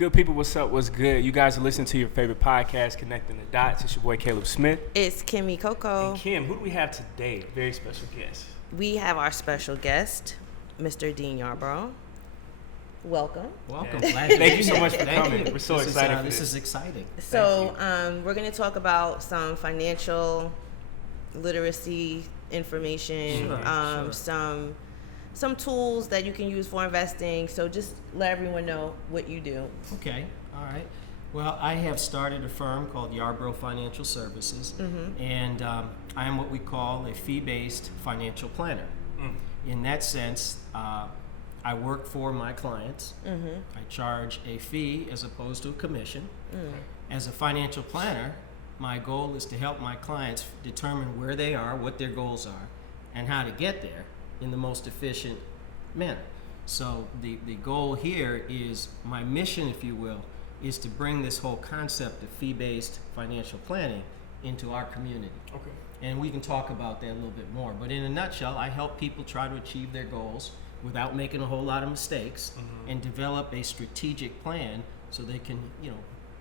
Good people, what's up? What's good? You guys are listening to your favorite podcast, Connecting the Dots. It's your boy Caleb Smith. It's Kimmy Coco. And Kim, who do we have today? Very special guest. We have our special guest, Mr. Dean Yarbrough. Welcome. Welcome. Thank you so much for coming. We're so excited for this. This is exciting. So we're going to talk about some financial literacy information, Sure. some tools that you can use for investing. So just let everyone know what you do. Okay. All right. Well, I have started a firm called Yarbrough Financial Services, and I am what we call a fee-based financial planner. In that sense, I work for my clients. I charge a fee as opposed to a commission. As a financial planner, my goal is to help my clients determine where they are, what their goals are, and how to get there in the most efficient manner. So the goal here is, my mission, if you will, is to bring this whole concept of fee-based financial planning into our community. Okay. And we can talk about that a little bit more. But in a nutshell, I help people try to achieve their goals without making a whole lot of mistakes, and develop a strategic plan so they can,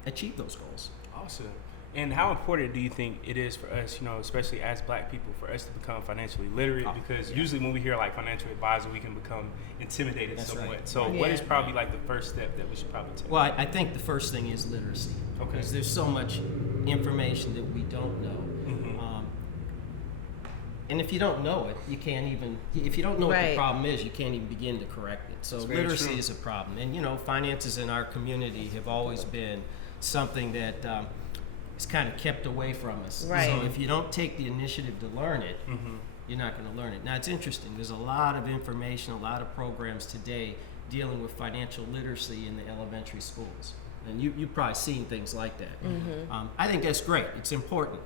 achieve those goals. Awesome. And how important do you think it is for us, especially as Black people, for us to become financially literate? Because usually when we hear like financial advisor, we can become intimidated somewhat. Right. So what is probably like the first step that we should probably take? Well, I think the first thing is literacy. Okay. Because there's so much information that we don't know. And if you don't know it, you can't even, if you don't know what the problem is, you can't even begin to correct it. So literacy is a problem. And, finances in our community have always been something that is kind of kept away from us. Right. So if you don't take the initiative to learn it, you're not going to learn it. Now, it's interesting. There's a lot of information, a lot of programs today dealing with financial literacy in the elementary schools. And you've probably seen things like that. I think that's great. It's important.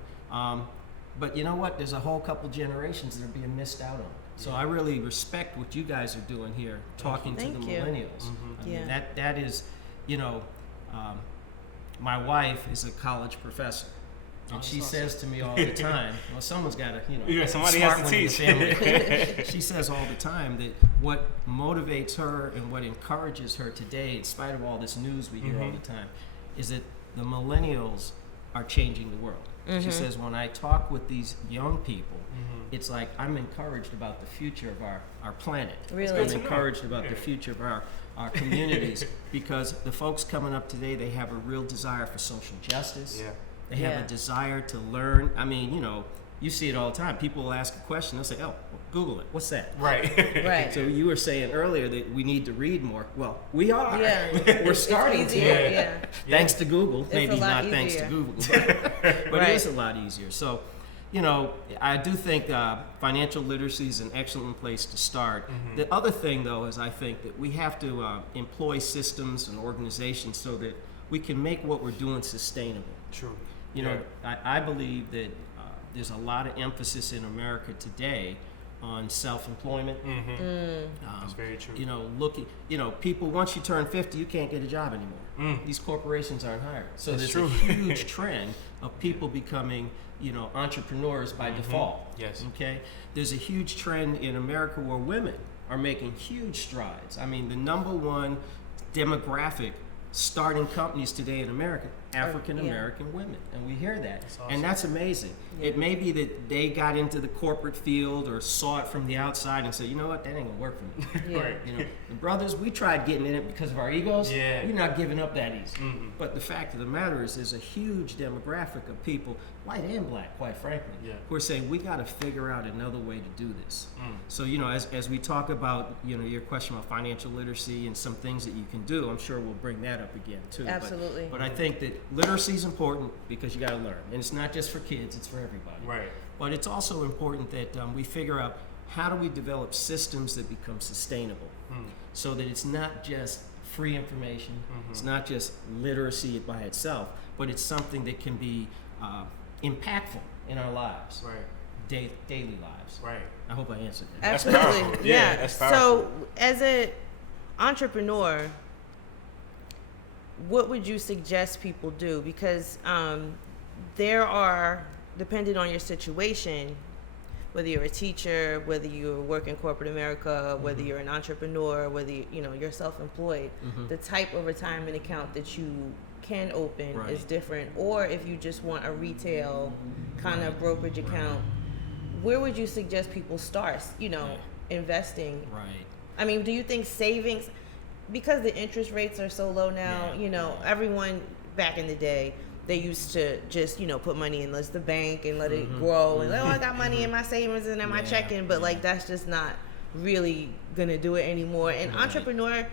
But you know what? There's a whole couple generations that are being missed out on. So I really respect what you guys are doing here, talking to the millennials. I mean, that is, my wife is a college professor. And she says to me all the time, well, someone's got to, somebody smart has to one teach. in the family. She says all the time that what motivates her and what encourages her today, in spite of all this news we hear all the time, is that the millennials are changing the world. She says, when I talk with these young people, it's like I'm encouraged about the future of our planet. Really? I'm encouraged about the future of our communities, because the folks coming up today, they have a real desire for social justice. They have a desire to learn. I mean, you see it all the time. People will ask a question, they'll say, oh, Google it. What's that? Right. So you were saying earlier that we need to read more. Well, we are. Yeah. We're starting to. Thanks to Google. It's Maybe not easier. thanks to Google, but it is a lot easier. So, I do think financial literacy is an excellent place to start. The other thing, though, is I think that we have to employ systems and organizations so that we can make what we're doing sustainable. True. I believe that there's a lot of emphasis in America today on self-employment. That's very true. People, once you turn 50, you can't get a job anymore. These corporations aren't hired. So there's a huge trend of people becoming, entrepreneurs by default. Yes. Okay? There's a huge trend in America where women are making huge strides. I mean, the number one demographic starting companies today in America, African American women, and we hear that, and that's amazing. It may be that they got into the corporate field or saw it from the outside and said, you know what, that ain't gonna work for me. The brothers, we tried getting in it because of our egos. We're not giving up that easy. But the fact of the matter is, there's a huge demographic of people, white and Black, quite frankly, who are saying we got to figure out another way to do this. So as we talk about your question about financial literacy and some things that you can do, I'm sure we'll bring that up again too. Absolutely. But I think that literacy is important because you got to learn, and it's not just for kids; it's for everybody. Right. But it's also important that we figure out how do we develop systems that become sustainable, so that it's not just free information, it's not just literacy by itself, but it's something that can be impactful in our lives, daily lives. Right. I hope I answered that. Absolutely. That's powerful. Yeah, that's powerful. So, as an entrepreneur, what would you suggest people do? Because there are, depending on your situation, whether you're a teacher, whether you work in corporate America, whether you're an entrepreneur, whether you're self-employed, the type of retirement account that you can open is different. Or if you just want a retail kind of brokerage account, where would you suggest people start, investing? Right. I mean, do you think savings, because the interest rates are so low now, everyone back in the day, they used to just, put money in the bank and let it grow. And I got money in my savings and in my checking. But, that's just not really going to do it anymore. And entrepreneur,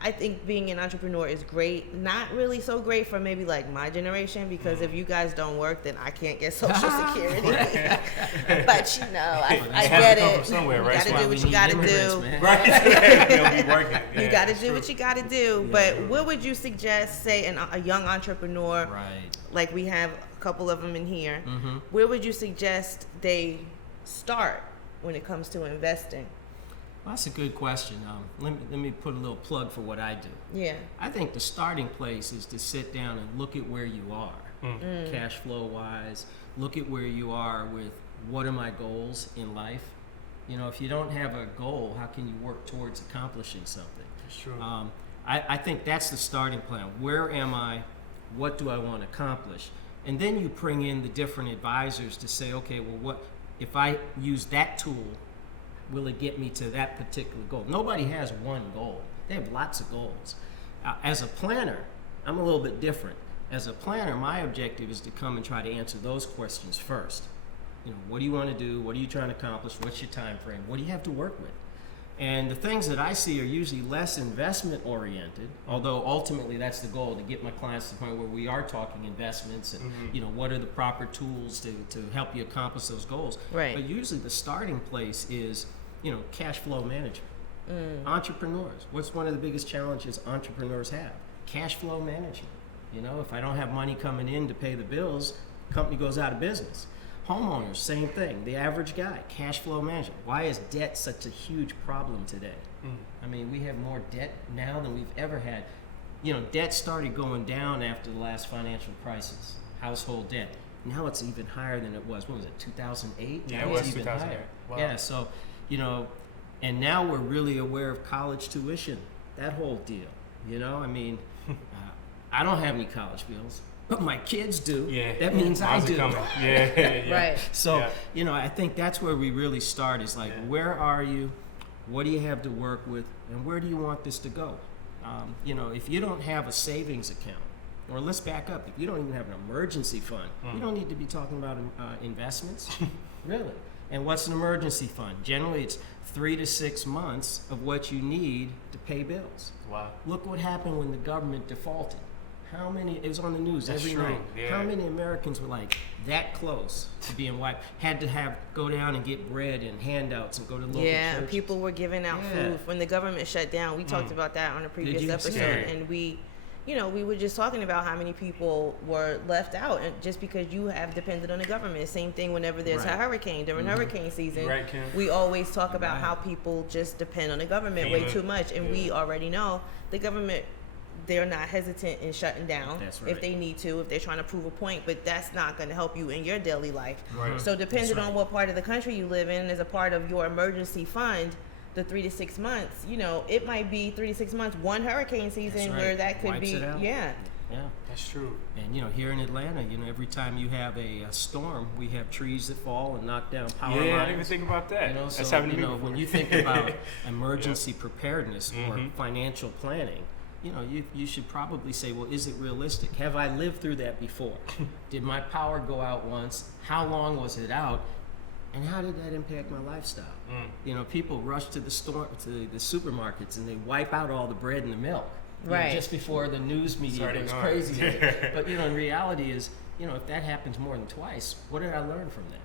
I think being an entrepreneur is great. Not really so great for maybe, my generation. Because if you guys don't work, then I can't get Social Security. But, I get it. Somewhere, You right? got to do what you got to do. Right. They'll be working. You got to do what you got to do. But what would you suggest, say, a young entrepreneur, like we have a couple of them in here, where would you suggest they start when it comes to investing? Well, that's a good question. Let me put a little plug for what I do. Yeah. I think the starting place is to sit down and look at where you are, cash flow wise. Look at where you are with what are my goals in life. If you don't have a goal, how can you work towards accomplishing something? That's true. I think that's the starting plan. Where am I? What do I want to accomplish? And then you bring in the different advisors to say, okay, well, what if I use that tool? Will it get me to that particular goal? Nobody has one goal. They have lots of goals. As a planner, I'm a little bit different. As a planner, my objective is to come and try to answer those questions first. What do you want to do? What are you trying to accomplish? What's your time frame? What do you have to work with? And the things that I see are usually less investment oriented, although ultimately that's the goal, to get my clients to the point where we are talking investments and what are the proper tools to help you accomplish those goals. Right. But usually the starting place is cash flow management. Entrepreneurs, what's one of the biggest challenges entrepreneurs have? Cash flow management. If I don't have money coming in to pay the bills, the company goes out of business. Homeowners, same thing. The average guy, cash flow management. Why is debt such a huge problem today? I mean, we have more debt now than we've ever had. Debt started going down after the last financial crisis, household debt. Now it's even higher than it was. What was it, 2008? Yeah, it was even 2008. higher. Wow. Yeah, so, and now we're really aware of college tuition, that whole deal. I mean, I don't have any college bills. But my kids do. Yeah. That means I do. Yeah. Right. So, I think that's where we really start is where are you? What do you have to work with? And where do you want this to go? If you don't have a savings account, or let's back up, if you don't even have an emergency fund, you don't need to be talking about investments. Really. And what's an emergency fund? Generally, it's 3 to 6 months of what you need to pay bills. Wow. Look what happened when the government defaulted. How many, it was on the news That's every true. night. Yeah. How many Americans were that close to being wiped? Had to go down and get bread and handouts and go to local Yeah, churches. people were giving out food when the government shut down. We talked about that on a previous episode, and we were just talking about how many people were left out, and just because you have depended on the government. Same thing whenever there's a hurricane during hurricane season. Right, Kim. We always talk about how people just depend on the government way too much, and we already know the government. They're not hesitant in shutting down if they need to, if they're trying to prove a point, but that's not going to help you in your daily life. Right. So depending on what part of the country you live in, as a part of your emergency fund, the 3 to 6 months, it might be 3 to 6 months, one hurricane season where that could Wipes be, it out. yeah. That's true. And here in Atlanta, every time you have a storm, we have trees that fall and knock down power lines. Yeah, I didn't even think about that. So, That's happened to me before. when you think about emergency preparedness or financial planning, you should probably say, well, is it realistic? Have I lived through that before? Did my power go out once? How long was it out? And how did that impact my lifestyle? People rush to the supermarkets and they wipe out all the bread and the milk. Just before the news media goes crazy with it. But in reality is, if that happens more than twice, what did I learn from that?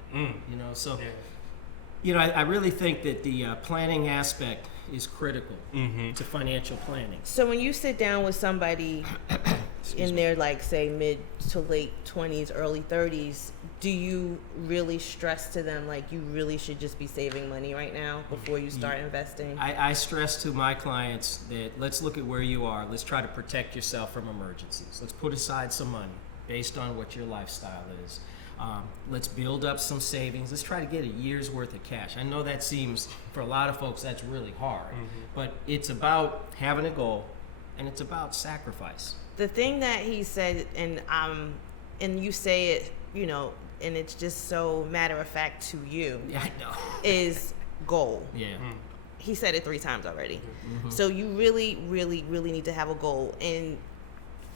I really think that the planning aspect is critical to financial planning. So when you sit down with somebody in their, say, mid to late 20s, early 30s, do you really stress to them, you really should just be saving money right now before you start investing? I stress to my clients that let's look at where you are. Let's try to protect yourself from emergencies. Let's put aside some money based on what your lifestyle is. Let's build up some savings. Let's try to get a year's worth of cash. I know that seems, for a lot of folks, that's really hard. But it's about having a goal, and it's about sacrifice. The thing that he said, and you say it, you know, and it's just so matter of fact to you, Yeah, I know. is goal. Yeah. He said it 3 times already. So you really, really, really need to have a goal. And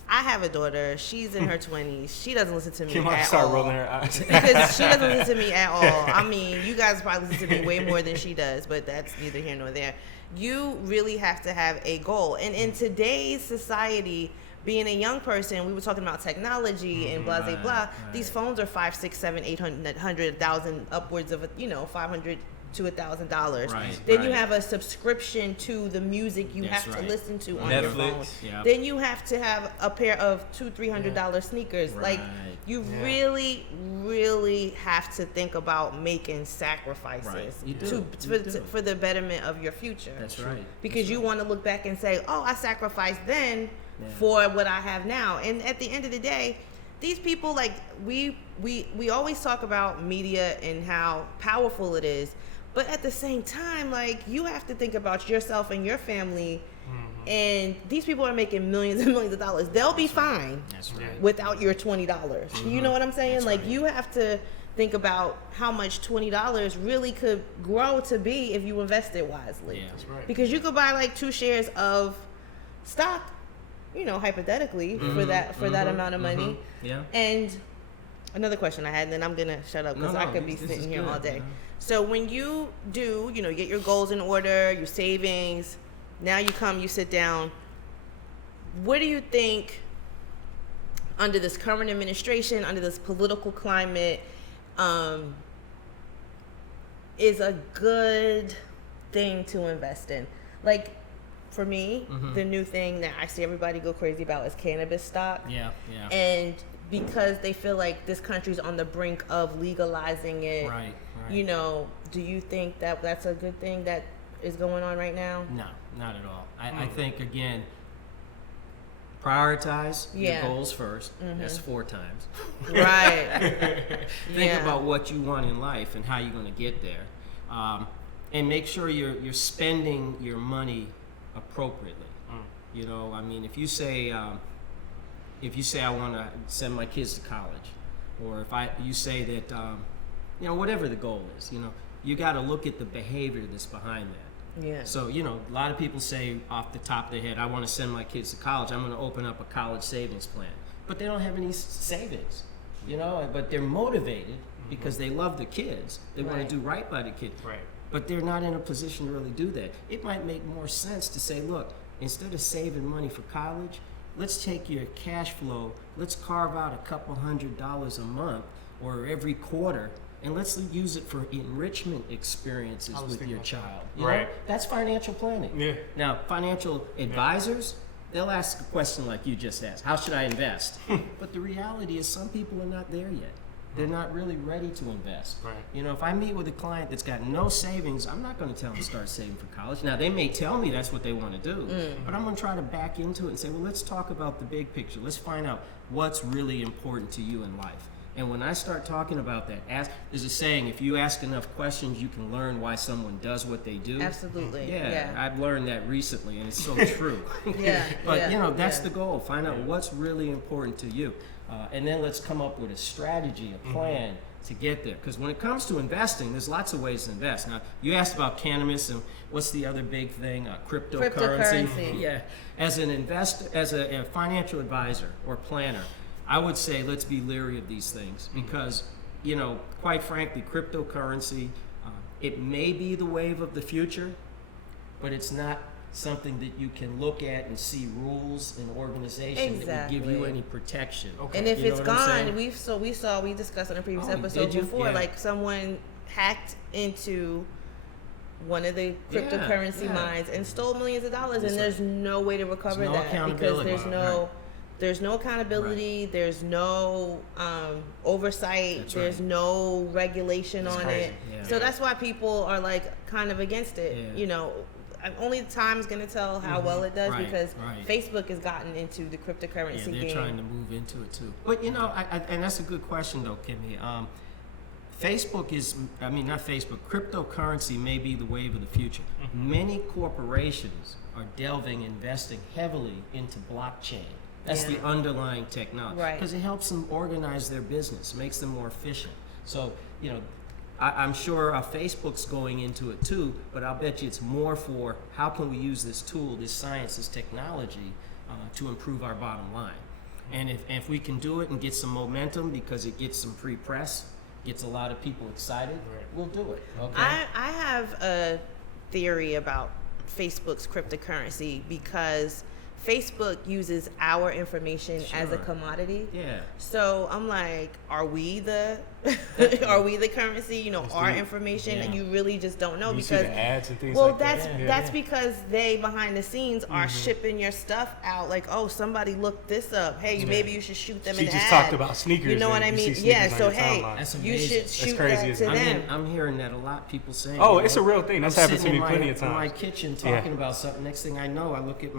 I have a daughter. She's in her 20s. She doesn't listen to me Kim might at start all. rolling her eyes. Because she doesn't listen to me at all. I mean, you guys probably listen to me way more than she does, but that's neither here nor there. You really have to have a goal. And in today's society, being a young person, we were talking about technology and blah, blah, blah. These phones are $500, $600, $700, $800, $1,000, upwards of, $500 to $1,000. Right, Then you right. have a subscription to the music you That's have right. to listen to on Netflix. your phone. Yep. Then you have to have a pair of $200-$300 sneakers. Like, Right. you Yeah. really, really have to think about making sacrifices Right. You do. for the betterment of your future. That's right. Because you want to look back and say, "Oh, I sacrificed then Yeah. for what I have now." And at the end of the day, these people, like, we always talk about media and how powerful it is, but at the same time, like, you have to think about yourself and your family. And these people are making millions and millions of dollars. They'll be fine That's right. without your $20. You know what I'm saying? That's Like, right. you have to think about how much $20 really could grow to be if you invested wisely. Yeah. That's right. Because you could buy like 2 shares of stock, hypothetically, for that amount of money. Yeah. And another question I had, and then I'm gonna shut up because No, I could be this sitting is here good, all day. you know. So when you do, get your goals in order, your savings, now you sit down. What do you think, under this current administration, under this political climate, is a good thing to invest in? Like, for me, the new thing that I see everybody go crazy about is cannabis stock. Yeah. Yeah. And because they feel like this country's on the brink of legalizing it, Right. do you think that that's a good thing that is going on right now? No, not at all. I think, again, prioritize your goals first. That's 4 times. Right. Think Yeah. about what you want in life and how you're going to get there, and make sure you're spending your money appropriately. I mean, if you say I want to send my kids to college, or if you say that whatever the goal is, you got to look at the behavior that's behind that. Yeah. So, a lot of people say off the top of their head, I want to send my kids to college. I'm going to open up a college savings plan. But they don't have any savings, but they're motivated because they love the kids. They want Right. to do right by the kids. Right. But they're not in a position to really do that. It might make more sense to say, look, instead of saving money for college, let's take your cash flow, let's carve out a couple $100 a month or every quarter, and let's use it for enrichment experiences with your child. You know? Right. That's financial planning. Yeah. Now, financial advisors, they'll ask a question like you just asked, how should I invest? But the reality is some people are not there yet. They're not really ready to invest. Right. If I meet with a client that's got no savings, I'm not going to tell them to start saving for college. Now, they may tell me that's what they want to do, but I'm going to try to back into it and say, well, let's talk about the big picture. Let's find out what's really important to you in life. And when I start talking about that, there's a saying, if you ask enough questions, you can learn why someone does what they do. Absolutely. Yeah, I've learned that recently, and it's so true. Yeah, But, yeah, that's yeah. the goal. Find out what's really important to you. And then let's come up with a strategy, a plan to get there. Because when it comes to investing, there's lots of ways to invest. Now, you asked about cannabis, and what's the other big thing? Cryptocurrency. Cryptocurrency. Yeah. As an investor, as a financial advisor or planner, I would say let's be leery of these things because, quite frankly, cryptocurrency, it may be the wave of the future, but it's not something that you can look at and see rules and organization that would give you Exactly. any protection. Okay. And if You know it's what I'm saying? gone, we discussed on a previous Oh, episode did you? before, Yeah. like someone hacked into one of the cryptocurrency yeah. mines and stole millions of dollars, That's and there's no way to recover There's no that because accountability. there's no accountability, there's no oversight, That's there's right. no regulation That's on crazy. it. Yeah. So that's why people are like kind of against it. Yeah. only time's gonna tell how well it does Right, because right. Facebook has gotten into the cryptocurrency Yeah, they're game. trying to move into it too. But and that's a good question though, Kimmy. Not Facebook, cryptocurrency may be the wave of the future. Many corporations are investing heavily into blockchain. That's the underlying technology. Right. Because it helps them organize their business, makes them more efficient. So, I'm sure Facebook's going into it too, but I'll bet you it's more for how can we use this tool, this science, this technology to improve our bottom line. And if we can do it and get some momentum because it gets some free press, gets a lot of people excited, we'll do it. Okay. I have a theory about Facebook's cryptocurrency because Facebook uses our information as a commodity. Yeah. So I'm like, are we the currency? Our information, and you really just don't know You because see the ads and things like that. that's because they behind the scenes are shipping your stuff out. Like, oh, somebody looked this up. Hey, maybe you should shoot them She an just ad. talked about sneakers. You know what I and you mean? see Yeah. sneakers So on your hey, timeline. That's you amazing. should That's shoot crazy, that isn't to it? them. I'm hearing that a lot. People saying. Oh, it's a real thing. That's I'm happened to sitting me in plenty of in my times. kitchen talking about something. Next thing I know, I look at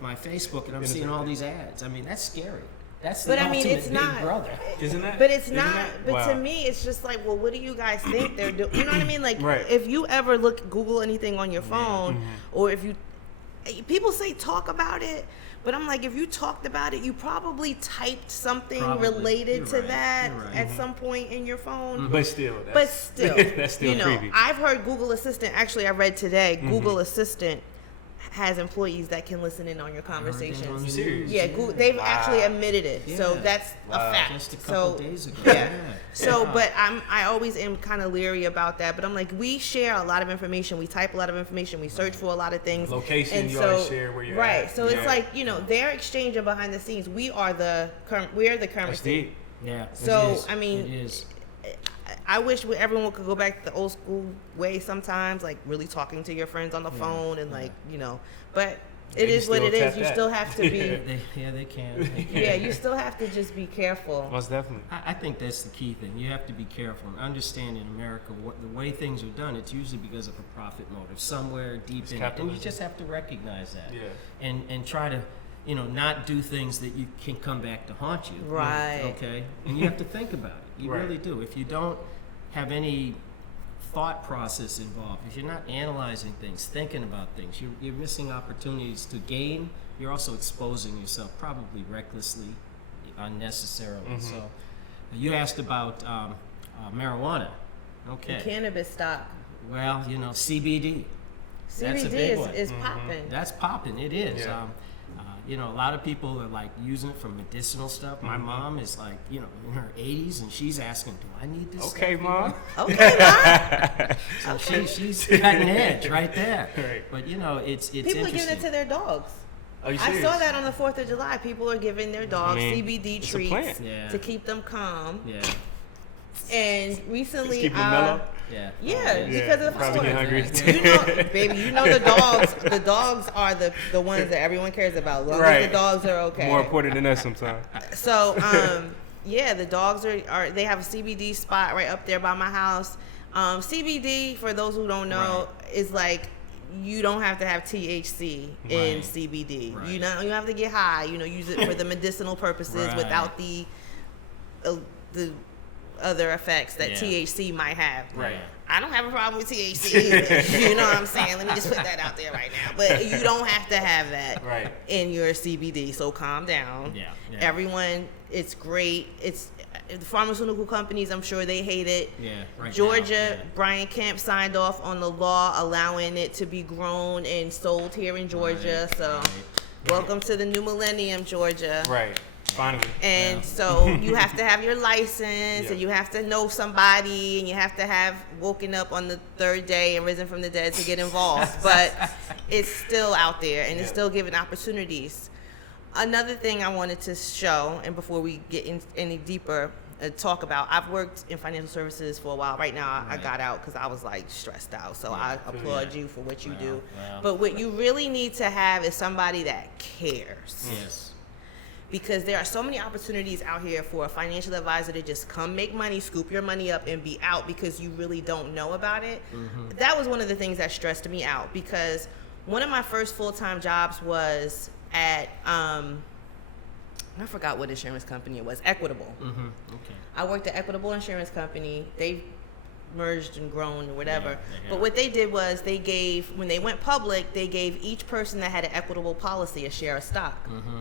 my Facebook and I'm seeing all these ads. I mean, that's scary. That's the But I ultimate mean, it's big not. brother. Isn't that? But it's Isn't not. that? But Wow. to me, it's just like, well, what do you guys think they're doing? You know what I mean? Like, Right. if you ever Google anything on your phone, or if you, people say talk about it, but I'm like, if you talked about it, you probably typed something Probably. related You're to right. that You're right. at some point in your phone. But still, But still, that's still creepy. I've heard Google Assistant. Actually, I read today, Google Assistant has employees that can listen in on your I heard that on conversations. the serious? news, Yeah, Google, they've actually Wow. admitted it. So Yeah. that's a fact. Just a couple so days ago. yeah. So, Yeah. but I always am kind of leery about that. But I'm like, we share a lot of information. We type a lot of information. We search for a lot of things. Location, and you so, always share where you're right. at. So Yeah. it's like they're exchanging behind the scenes. We're the That's currency. deep. Yeah. it So is. I mean, it is. I wish everyone could go back to the old school way sometimes, like really talking to your friends on the phone and but it Maybe is what still it is. tap You that. still have to be. They can. They can. Yeah, you still have to just be careful. Most definitely. I think that's the key thing. You have to be careful and understand in America the way things are done. It's usually because of a profit motive somewhere deep in it, and you capitalism. just have to recognize that. Yeah. And try to, not do things that you can come back to haunt you. Right. Okay. And you have to think about it. You Right. really do. If you don't have any thought process involved, if you're not analyzing things, thinking about things, you're missing opportunities to gain. You're also exposing yourself probably recklessly, unnecessarily. So you asked about marijuana. Okay. Cannabis stock. Well, CBD. That's a CBD big one. is popping. That's popping. It is. Yeah. A lot of people are like using it for medicinal stuff. My mom is like, in her 80s, and she's asking, "Do I need this?" Okay, stuff, Mom. Okay, Mom. So she's cutting edge right there. Right. But it's People are interesting. giving it to their dogs. Are you I serious? saw that on the 4th of July. People are giving their dogs CBD it's a treats plant. Yeah. to keep them calm. Yeah. And recently, Keep them mellow. Yeah. yeah, because of the probably get hungry. baby, the dogs are the ones that everyone cares about. As long as Right. the dogs are okay. More important than us sometimes. So, the dogs are they have a CBD spot right up there by my house. CBD, for those who don't know, is like you don't have to have THC in Right. CBD. Right. You don't have to get high. Use it for the medicinal purposes Right. without the other effects that Yeah. THC might have. Right. I don't have a problem with THC either. You know what I'm saying? Let me just put that out there right now. But you don't have to have that Right. in your CBD. So calm down. Yeah. Everyone, it's great. It's the pharmaceutical companies, I'm sure they hate it. Yeah. Right Georgia, now, Brian Kemp signed off on the law allowing it to be grown and sold here in Georgia. Right, So, right. welcome to the new millennium, Georgia. Right. Finally. And so you have to have your license, Yeah. and you have to know somebody, and you have to have woken up on the third day and risen from the dead to get involved. But it's still out there, and it's still giving opportunities. Another thing I wanted to show, and before we get in any deeper, talk about, I've worked in financial services for a while. Right now, I got out because I was like stressed out. So I applaud you for what you do. wow. But what you really need to have is somebody that cares. Yes. Because there are so many opportunities out here for a financial advisor to just come make money, scoop your money up, and be out because you really don't know about it. That was one of the things that stressed me out, because one of my first full-time jobs was at I forgot what insurance company it was. Equitable. Mm-hmm. Okay. I worked at Equitable Insurance Company. They've merged and grown or whatever. Yeah, but what they did was they gave, when they went public, they gave each person that had an Equitable policy a share of stock. Mm-hmm.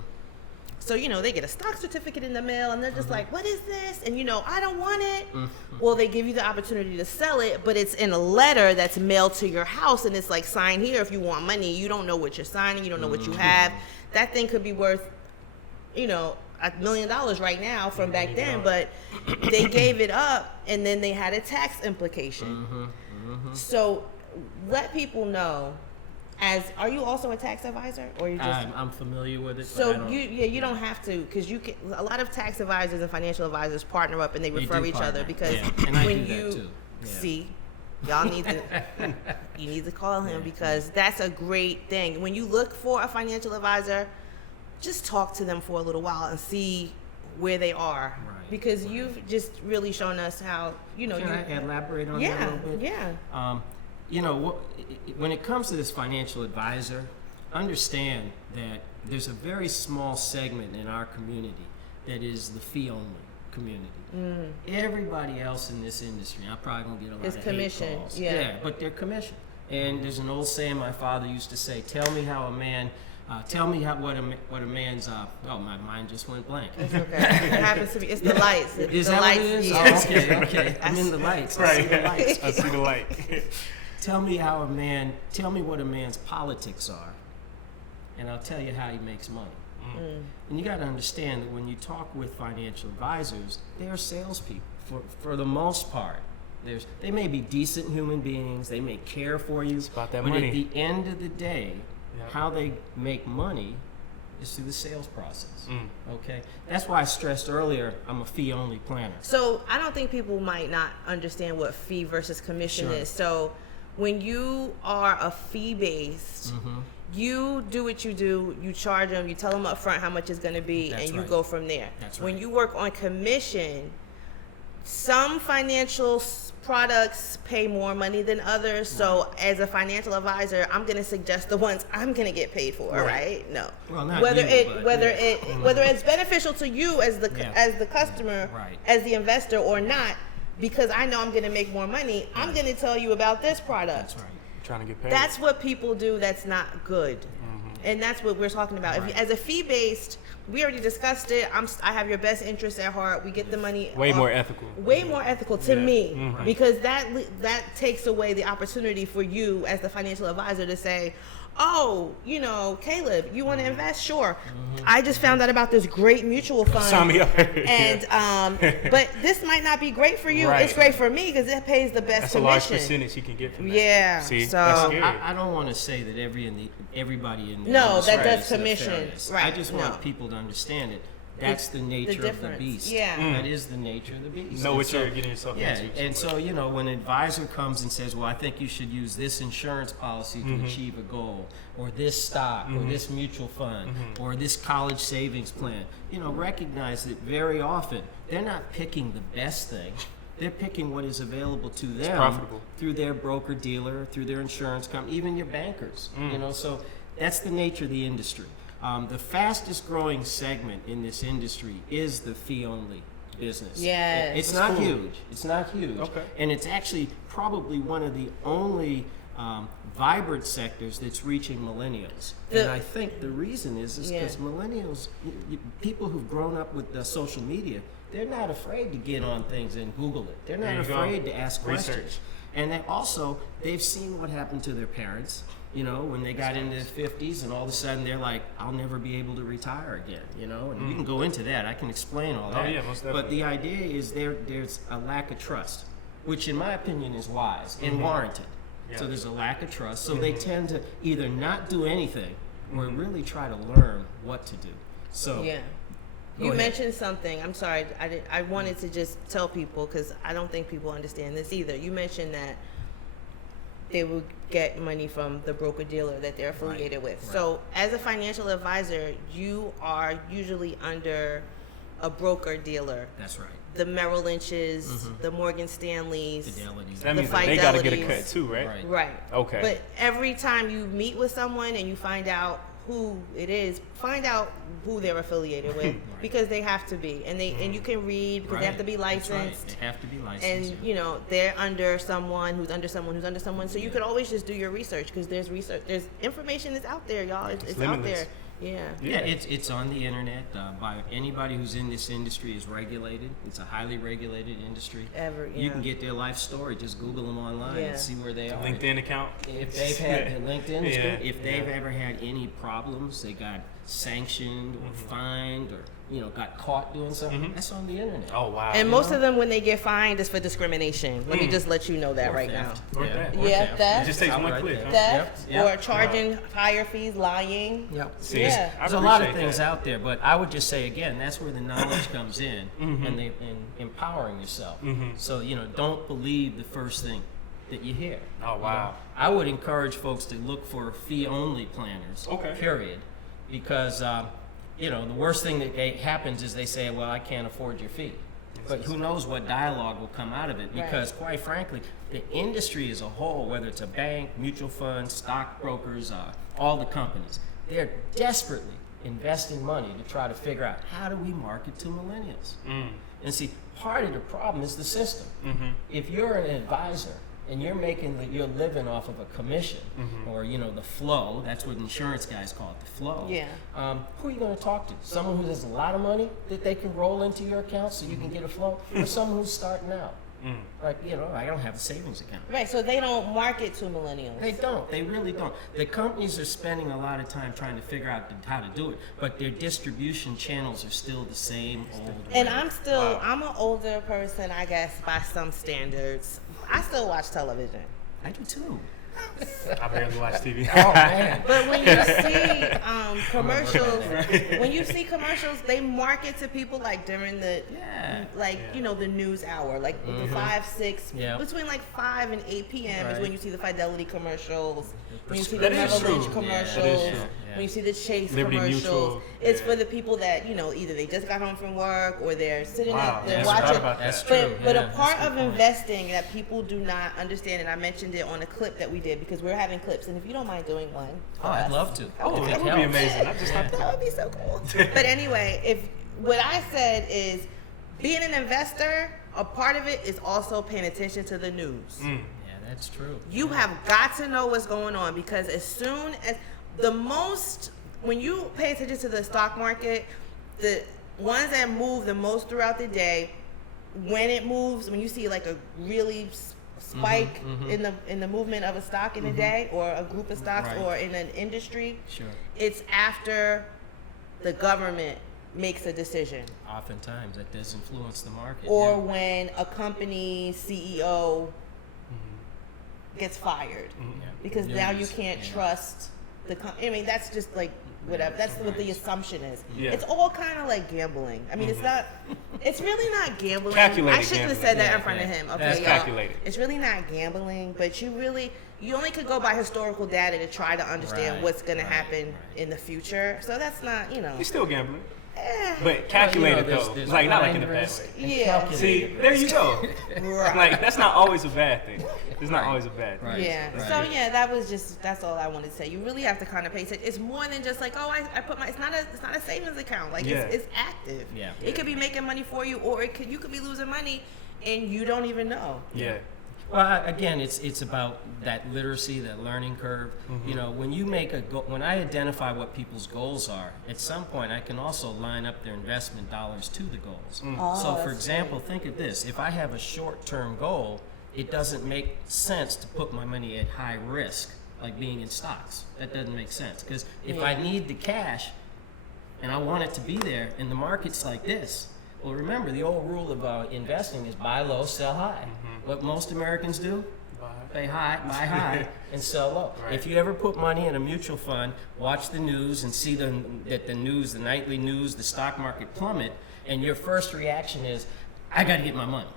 So, they get a stock certificate in the mail and they're just like, what is this? And, I don't want it. Mm-hmm. Well, they give you the opportunity to sell it, but it's in a letter that's mailed to your house and it's like, sign here if you want money. You don't know what you're signing. You don't know what you have. That thing could be worth, $1 million right now from back then, but they gave it up and then they had a tax implication. Mm-hmm. Mm-hmm. So let people know. Are you also a tax advisor, or you just? I'm familiar with it. So but I don't, you don't have to, because you can. A lot of tax advisors and financial advisors partner up and they refer do each partner. other because Yeah. And I when do that you too. Yeah. see, y'all need to you need to call him because that's a great thing. When you look for a financial advisor, just talk to them for a little while and see where they are, because you've just really shown us how Can I elaborate on that a little bit? Yeah. When it comes to this financial advisor, understand that there's a very small segment in our community that is the fee-only community. Mm. Everybody else in this industry, I probably gonna get a lot It's of commission, hate calls. yeah. But they're commission. And there's an old saying my father used to say: "Tell me how a man." What a man's my mind just went blank. It's okay. It happens to me. It's the lights. Is the that lights, what it is? yeah. Okay. I'm in the lights. I Right. see the lights. I see the light. Tell me what a man's politics are, and I'll tell you how he makes money. And you got to understand that when you talk with financial advisors, they are salespeople for the most part. They may be decent human beings. They may care for you. It's about that but money. at the end of the day, Yep. how they make money is through the sales process. Okay, that's why I stressed earlier I'm a fee-only planner. So I don't think people might not understand what fee versus commission Sure. is. So when you are a fee-based, you do what you do. You charge them. You tell them up front how much it's going to be, That's and you right. go from there. That's When right. you work on commission, some financial products pay more money than others. So as a financial advisor, I'm going to suggest the ones I'm going to get paid for, right? No. Well, not whether you, but whether it's beneficial to you as the Yeah. as the customer, Right. as the investor or not, because I know I'm going to make more money, I'm going to tell you about this product. That's right. Trying to get paid. That's what people do that's not good. And that's what we're talking about. If you, as a fee-based, we already discussed it. I have your best interest at heart. We get the money. way more ethical. Way more ethical to Yeah. me, because that takes away the opportunity for you as the financial advisor to say, oh, Caleb, you want to invest? Sure. I just found out about this great mutual fund. Sign me up. And but this might not be great for you. Right. It's great for me because it pays the best That's a commission. large percentage you can get from that. Yeah, See, so- that's scary. I don't want to say that everybody in the No, industry that does is commission. nefarious. Right, I just want no. people to understand it. That's the nature of the difference. beast. Yeah. That is the nature of the beast. Know And what so- you're getting yourself Yeah, into. and so when an advisor comes and says, "Well, I think you should use this insurance policy to achieve a goal, or this stock, or this mutual fund, or this college savings plan," recognize that very often they're not picking the best thing. They're picking what is available to them profitable. through their broker dealer, through their insurance company, even your bankers. So that's the nature of the industry. The fastest growing segment in this industry is the fee-only business. Yes. It's That's not cool. huge. It's not huge. Okay. And it's actually probably one of the only vibrant sectors that's reaching millennials. And I think the reason is because millennials, people who've grown up with social media, they're not afraid to get on things and Google it. They're not There you go. afraid to ask Research. questions. And they've seen what happened to their parents, when they got into their 50s, and all of a sudden they're like, I'll never be able to retire again, and we can go into that. I can explain all that. yeah, most But definitely. the idea is there's a lack of trust, which in my opinion is wise and warranted. Yeah. So there's a lack of trust. So they tend to either not do anything or really try to learn what to do. So Yeah. Go You ahead. mentioned something. I'm sorry. I wanted to just tell people because I don't think people understand this either. You mentioned that they will get money from the broker dealer that they're affiliated with. right. So as a financial advisor, you are usually under a broker dealer. That's right. The Merrill Lynch's, the Morgan Stanley's, Fidelities. That the means that they got to get a Fidelities. cut too, right? Right. Right. Okay. But every time you meet with someone and you find out who it is, find out who they're affiliated with because they have to be, and you can read because they have to be That's right. licensed. They have to be licensed. And they're under someone who's under someone who's under someone. So you could always just do your research because there's research, there's information that's out there, y'all. It's out limitless. there. Yeah. Yeah, it's on the internet. By anybody who's in this industry is regulated. It's a highly regulated industry. You can get their life story. Just Google them online and see where they are. LinkedIn account. If they've had LinkedIn, is good. If they've Yeah. ever had any problems, they got sanctioned or fined or got caught doing something. That's on the internet. Oh wow. And most of them, when they get fined, is for discrimination. Let me just let you know that Or right theft. Or theft. Yeah, It theft. just takes one Outright click. theft. Huh? Theft Yep. or charging higher fees, lying. Yep. See, Yeah. I There's a lot of appreciate things that. out there, but I would just say again, that's where the knowledge comes in, and empowering yourself. So don't believe the first thing that you hear. Oh wow. I would encourage folks to look for fee-only planners. Okay. Period, because the worst thing that happens is they say, "Well, I can't afford your fee." But who knows what dialogue will come out of it? Because quite frankly, the industry as a whole, whether it's a bank, mutual funds, stockbrokers, all the companies, they're desperately investing money to try to figure out how do we market to millennials. And see, part of the problem is the system. If you're an advisor and you're making you're living off of a commission or the flow, that's what insurance guys call it, the flow. Yeah. Who are you going to talk to? Someone who has a lot of money that they can roll into your account so you can get a flow, or someone who's starting out? Like, I don't have a savings account. Right, so they don't market to millennials. They don't. They really don't. The companies are spending a lot of time trying to figure out how to do it, but their distribution channels are still the same old. And way. I'm an older person, I guess, by some standards. I still watch television. I do too. I barely watch TV. Oh man. But when you see commercials, they market to people like during the the news hour, like the 5, 6, Yeah. between like 5 and 8 p.m. is Right. when you see the Fidelity commercials, when you see the That is Merrill true. Lynch Yeah, commercials, that is true. when you see the Chase Liberty commercials. Mutual. It's Yeah. for the people that either they just got home from work or they're sitting Wow, up, they're yeah, I watching. forgot about that. That's true. But Yeah, a part that's a of good point. investing that people do not understand, and I mentioned it on a clip that we did because we're having clips, and if you don't mind doing one. Oh, I'd love to. Oh, If it that would be helps. amazing. I just have to. That would be so cool. But anyway, what I said is being an investor, a part of it is also paying attention to the news. Yeah, that's true. You have got to know what's going on because as soon as when you pay attention to the stock market, the ones that move the most throughout the day, when it moves, when you see like a really spike in the movement of a stock in a day or a group of stocks Right. or in an industry, Sure. it's after the government makes a decision Oftentimes that does influence the market. or yeah. when a company's CEO gets fired Yeah. because now you News, can't yeah. trust the I mean, that's just like whatever. That's what the assumption is. Yeah. It's all kind of like gambling. I mean, it's not. It's really not gambling. Calculated I shouldn't have gambling. said that Yeah, in front of yeah. him. Okay, That's y'all. calculated. It's really not gambling, but you only could go by historical data to try to understand Right, what's going to right, happen right. in the future. So that's not, You're still gambling, eh, but calculated there's- though. there's Like not like blind in a bad risk way. and Yeah. calculated See, risk. there you go. right. Like that's not always a bad thing. It's not always a bad thing. Right. Yeah. right. So yeah, that's all I wanted to say. You really have to kind of pay attention. It's more than just like, I put my. It's not a savings account. Like Yeah. it's active. Yeah. It could be making money for you, or you could be losing money, and you don't even know. Yeah. Well, again, it's about that literacy, that learning curve. When you make when I identify what people's goals are, at some point I can also line up their investment dollars to the goals. Oh, So, for that's example, think of this: if I have a short-term goal, it doesn't make sense to put my money at high risk, like being in stocks. That doesn't make sense because if I need the cash and I want it to be there, and the market's like this. Well, remember, the old rule of investing is buy low, sell high. What most Americans do, buy high, and sell low. Right. If you ever put money in a mutual fund, watch the news and see that the nightly news, the stock market plummet, and your first reaction is, I got to get my money.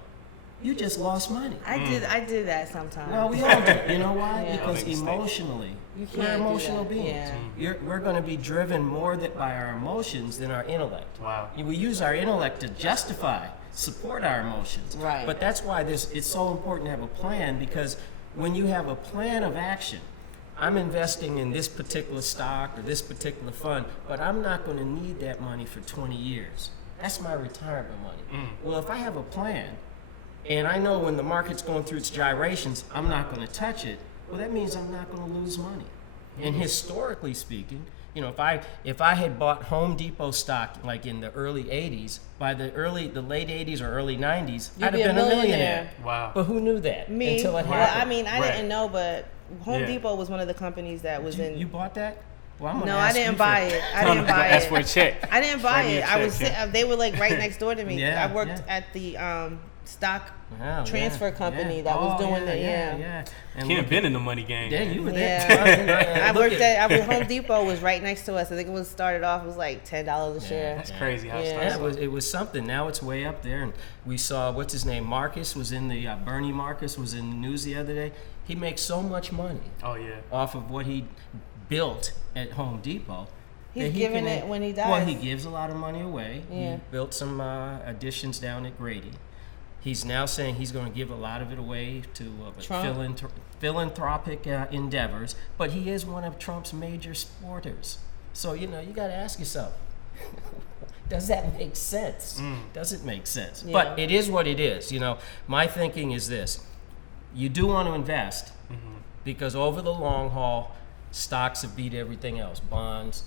you just lost money. I did that sometimes. Well, we all do. You know why? Yeah. Because Make mistakes. emotionally, You we're can't do emotional that. beings. Yeah. We're going to be driven more by our emotions than our intellect. Wow. We use our intellect to justify, support our emotions. Right. But that's why it's so important to have a plan, because when you have a plan of action, I'm investing in this particular stock or this particular fund, but I'm not going to need that money for 20 years. That's my retirement money. Well, if I have a plan, and I know when the market's going through its gyrations, I'm not going to touch it, well, that means I'm not going to lose money. And historically speaking, you know, if I had bought Home Depot stock like in the early 80s, by the late 80s or early 90s, You'd I'd be have a been a millionaire. millionaire. Wow. But who knew that Me, until it well, happened? I mean, I Right. didn't know, but Home Yeah. Depot was one of the companies that was in. You bought that? Well, I'm gonna No, I ask you didn't for- buy it. I didn't buy Ask for a it. check. I didn't buy Write me a it. I was. check, yeah. They were like right next door to me. Yeah, I worked yeah. at the stock Wow, transfer yeah, company yeah. that was Oh, doing the yeah. And Can't look been in the money game. Yeah, you were there. Yeah. I Look worked at Home Depot was right next to us. I think it was started off it was like $10 a share. That's crazy how Yeah. Yeah, stocks it was something. Now it's way up there, and we saw what's his name, Marcus was in the Bernie Marcus was in the news the other day. He makes so much money Oh yeah. off of what he built at Home Depot. He's that he giving can- it when he Well, dies. he gives a lot of money away. Yeah. He built some additions down at Grady. He's now saying he's going to give a lot of it away to Trump? philanthropic endeavors, but he is one of Trump's major supporters. So, you know, you got to ask yourself, does that make sense? Does it make sense? Yeah. But it is what it is. You know, my thinking is this. You do want to invest because over the long haul, stocks have beat everything else. Bonds,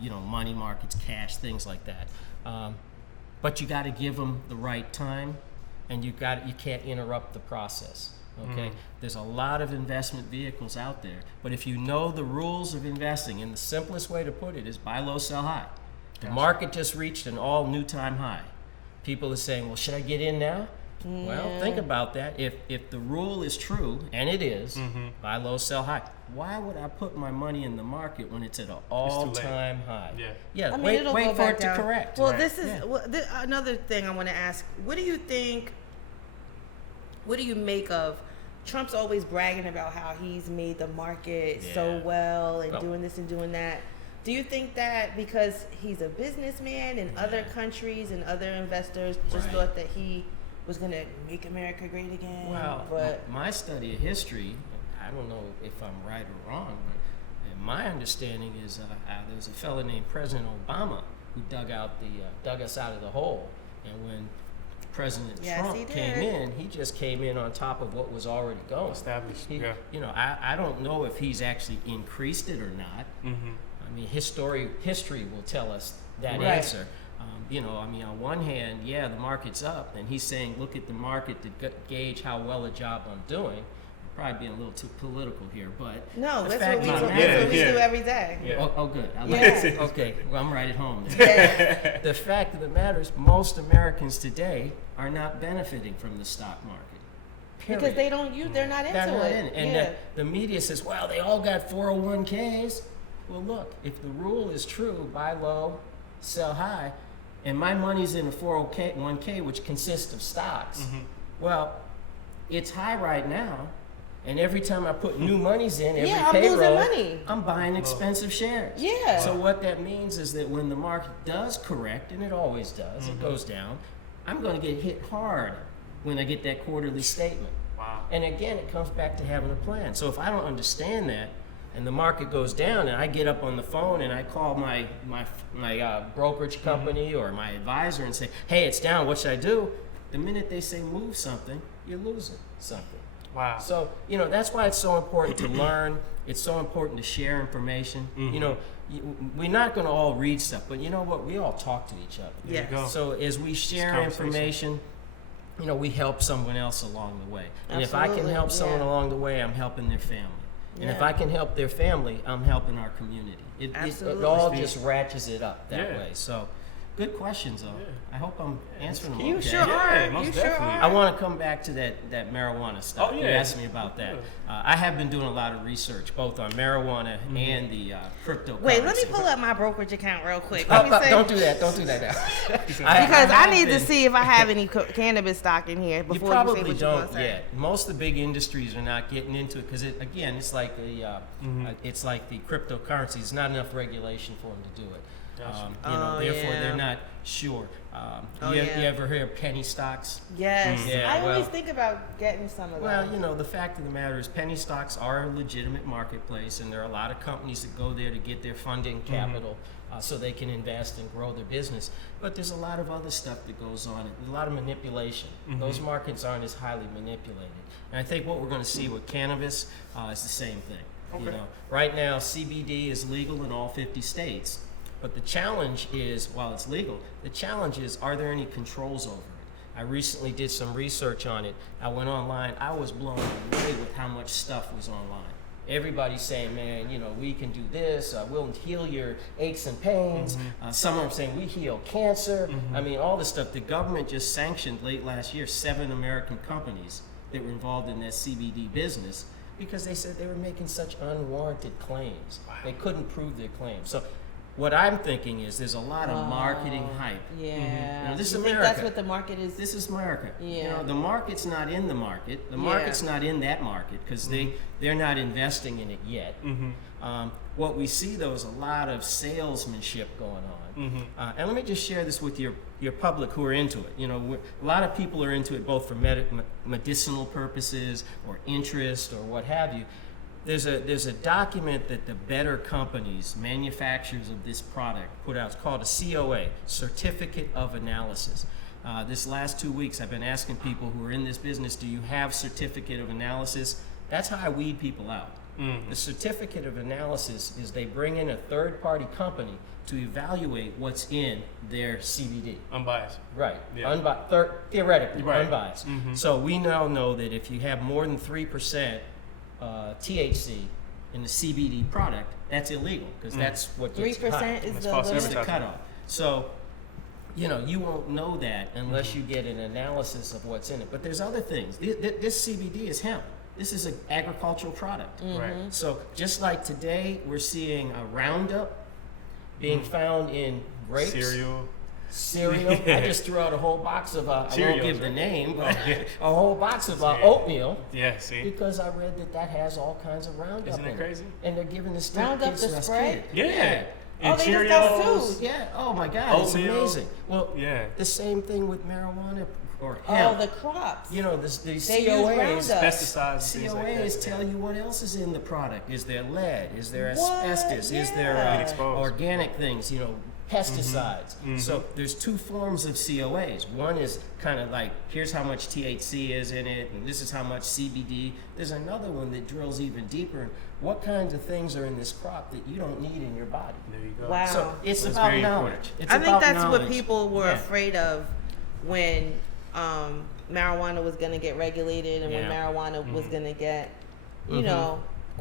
you know, money markets, cash, things like that. But you got to give them the right time, and you can't interrupt the process. Okay, there's a lot of investment vehicles out there, but if you know the rules of investing, and the simplest way to put it is buy low, sell high. The market just reached an all new time high. People are saying, well, should I get in now? Well, think about that. If the rule is true, and it is, buy low, sell high, why would I put my money in the market when it's at an all-time high? Yeah. I mean, wait it'll for go it back to down. correct. Well, Right. this is Yeah. another thing I want to ask. What do you think? What do you make of Trump's always bragging about how he's made the market so Yeah. well and Well- doing this and doing that? Do you think that because he's a businessman and other countries and other investors just Right. thought that he was going to make America great again? Well, but my study of history, I don't know if I'm right or wrong, but my understanding is there's a fellow named President Obama who dug us out of the hole, and when President Yes, he Trump came did. in, he just came in on top of what was already going. Established. He- Yeah. You know, I don't know if he's actually increased it or not. I mean, history will tell us that Right. answer. You know, I mean, on one hand, yeah, the market's up, and he's saying, look at the market to gauge how well a job I'm doing. I'm probably being a little too political here, but no, the that's fact what we, of the do, matter- that's what we Yeah. do every day. Yeah. Oh, good. I like Yeah. it. Okay, well, I'm right at home then. Yeah. The fact of the matter is, most Americans today are not benefiting from the stock market. Because Period. they don't they're not into They're not it. in. And yeah. the media says, well, they all got 401ks. Well, look, if the rule is true, buy low, sell high, and my money's in a 401k, which consists of stocks, well, it's high right now, and every time I put new monies in, every Yeah, I'm payroll, losing money. I'm buying expensive shares. Yeah. So what that means is that when the market does correct, and it always does, it goes down, I'm going to get hit hard when I get that quarterly statement. Wow. And again, it comes back to having a plan. So if I don't understand that, and the market goes down, and I get up on the phone and I call my brokerage company or my advisor and say, "Hey, it's down. What should I do?" The minute they say move something, you're losing something. Wow. So you know that's why it's so important to learn. It's so important to share information. You know, we're not going to all read stuff, but you know what? We all talk to each other. There you Yes. go. So as we share conversation. information, you know, we help someone else along the way. And if I can Absolutely, help someone yeah. along the way, I'm helping their family. And if Yeah. I can help their family, I'm helping our community. It Absolutely. all Steve. just ratchets it up that Yeah. way. So, Good questions, though. Yeah. I hope I'm answering them. You okay. sure Yeah, are. most You sure definitely. I are. want to come back to that marijuana stuff. Oh, You yeah. asked me about that. I have been doing a lot of research, both on marijuana and the cryptocurrency. Wait, let me pull up my brokerage account real quick. Let me say, Don't do that. Don't do that now. because I have need to been- see if I have any cannabis stock in here You before probably say what don't you're gonna say. yet. Most of the big industries are not getting into it because, it's like it's like the cryptocurrency. There's not enough regulation for them to do it. Oh, Therefore, yeah. they're not sure. You ever hear of penny stocks? Yes, Yeah, I always well- think about getting some of Well, those. the fact of the matter is penny stocks are a legitimate marketplace, and there are a lot of companies that go there to get their funding capital so they can invest and grow their business. But there's a lot of other stuff that goes on. There's a lot of manipulation. Those markets aren't as highly manipulated. And I think what we're going to see with cannabis is the same thing. Okay. Right now, CBD is legal in all 50 states. But the challenge is, while it's legal, the challenge is, are there any controls over it? I recently did some research on it. I went online. I was blown away with how much stuff was online. Everybody's saying, man, we can do this. We'll heal your aches and pains. Some of them saying we heal cancer. I mean, all this stuff. The government just sanctioned late last year 7 American companies that were involved in that CBD business because they said they were making such unwarranted claims. They couldn't prove their claims. So what I'm thinking is there's a lot of marketing hype. Yeah. This is You think America. that's what the market is? This is America. Yeah. The market's not in the market. The Yeah. market's not in that market because they're not investing in it yet. What we see, though, is a lot of salesmanship going on. And let me just share this with your public who are into it. A lot of people are into it both for medicinal purposes or interest or what have you. There's a document that the better companies, manufacturers of this product, put out. It's called a COA, Certificate of Analysis. This last 2 weeks, I've been asking people who are in this business, do you have certificate of analysis? That's how I weed people out. The certificate of analysis is they bring in a third-party company to evaluate what's in their CBD. Unbiased. Right. Yeah. Theoretically, Right. unbiased. So we now know that if you have more than 3% THC in the CBD product, that's illegal because that's what gets 3% cut. is That's the false limit. It's the advertising. cutoff. So, you won't know that unless you get an analysis of what's in it. But there's other things. This CBD is hemp. This is an agricultural product. Right. So just like today, we're seeing a Roundup being found in grapes. Cereal. I just threw out a whole box of, I won't Cereals, give the right? name, but a whole box of oatmeal. Yeah, see? Because I read that has all kinds of Roundup Isn't it in crazy? And they're giving this to Roundup kids the that's spray? kid. Yeah. And Oh, they just got Cheerios. sued. Yeah. Oh my God, it's Oatmeal. amazing. Well, Yeah. the same thing with marijuana or Oh, hemp. the crops. The They use COAs. Roundup. Pesticides and things like COAs that. tell you what else is in the product. Is there lead? Is there What? asbestos? Is there Yeah. Get exposed. organic things? Pesticides. So there's 2 forms of COAs. One is kind of like, here's how much THC is in it, and this is how much CBD. There's another one that drills even deeper. What kinds of things are in this crop that you don't need in your body? There you go. Wow. So it's That's about very knowledge. important. It's I think about that's what knowledge. people were Yeah. afraid of when marijuana was going to get regulated and when Yeah. marijuana was going to get,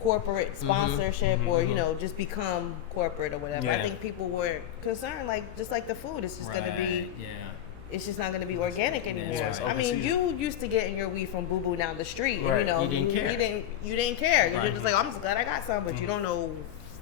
corporate sponsorship or, just become corporate or whatever. I Yeah. think people were concerned, just like the food, it's just going to be, Yeah. it's just not going to be organic anymore. right. I mean, Overseas. you used to getting your weed from Boo Boo down the street, Right. and You didn't care. You didn't care. You're Right. just like, I'm just glad I got some, but you don't know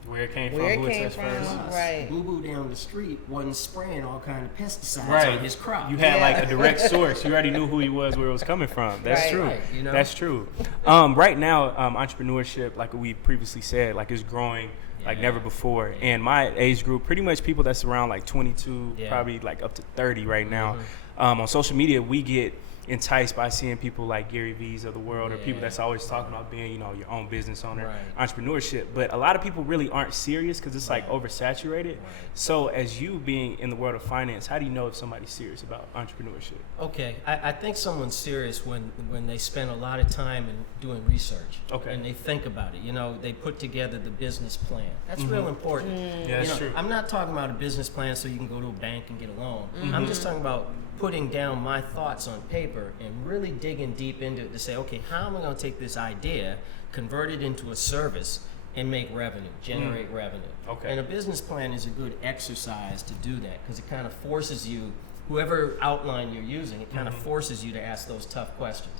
Where it came where it from, who came touched from. first. Right. Boo Boo down the street wasn't spraying all kind of pesticides Right. on his crop. You had Yeah. like a direct source. You already knew who he was, where it was coming from. That's Right. true. Right, That's true. Right now, entrepreneurship, like we previously said, is growing like Yeah. never before. And my age group, pretty much people that's around like 22, Yeah. probably like up to 30 right now. On social media, we get enticed by seeing people like Gary V's of the world or people that's always talking about being, your own business owner, entrepreneurship. But a lot of people really aren't serious because it's like oversaturated. So as you being in the world of finance, how do you know if somebody's serious about entrepreneurship? Okay, I think someone's serious when they spend a lot of time in doing research. Okay. And they think about it. They put together the business plan. That's real important. Yeah, that's true. I'm not talking about a business plan so you can go to a bank and get a loan. I'm just talking about putting down my thoughts on paper and really digging deep into it to say, okay, how am I going to take this idea, convert it into a service, and make revenue, generate revenue. Okay. And a business plan is a good exercise to do that because it kind of forces you, whoever outline you're using, it kind of forces you to ask those tough questions.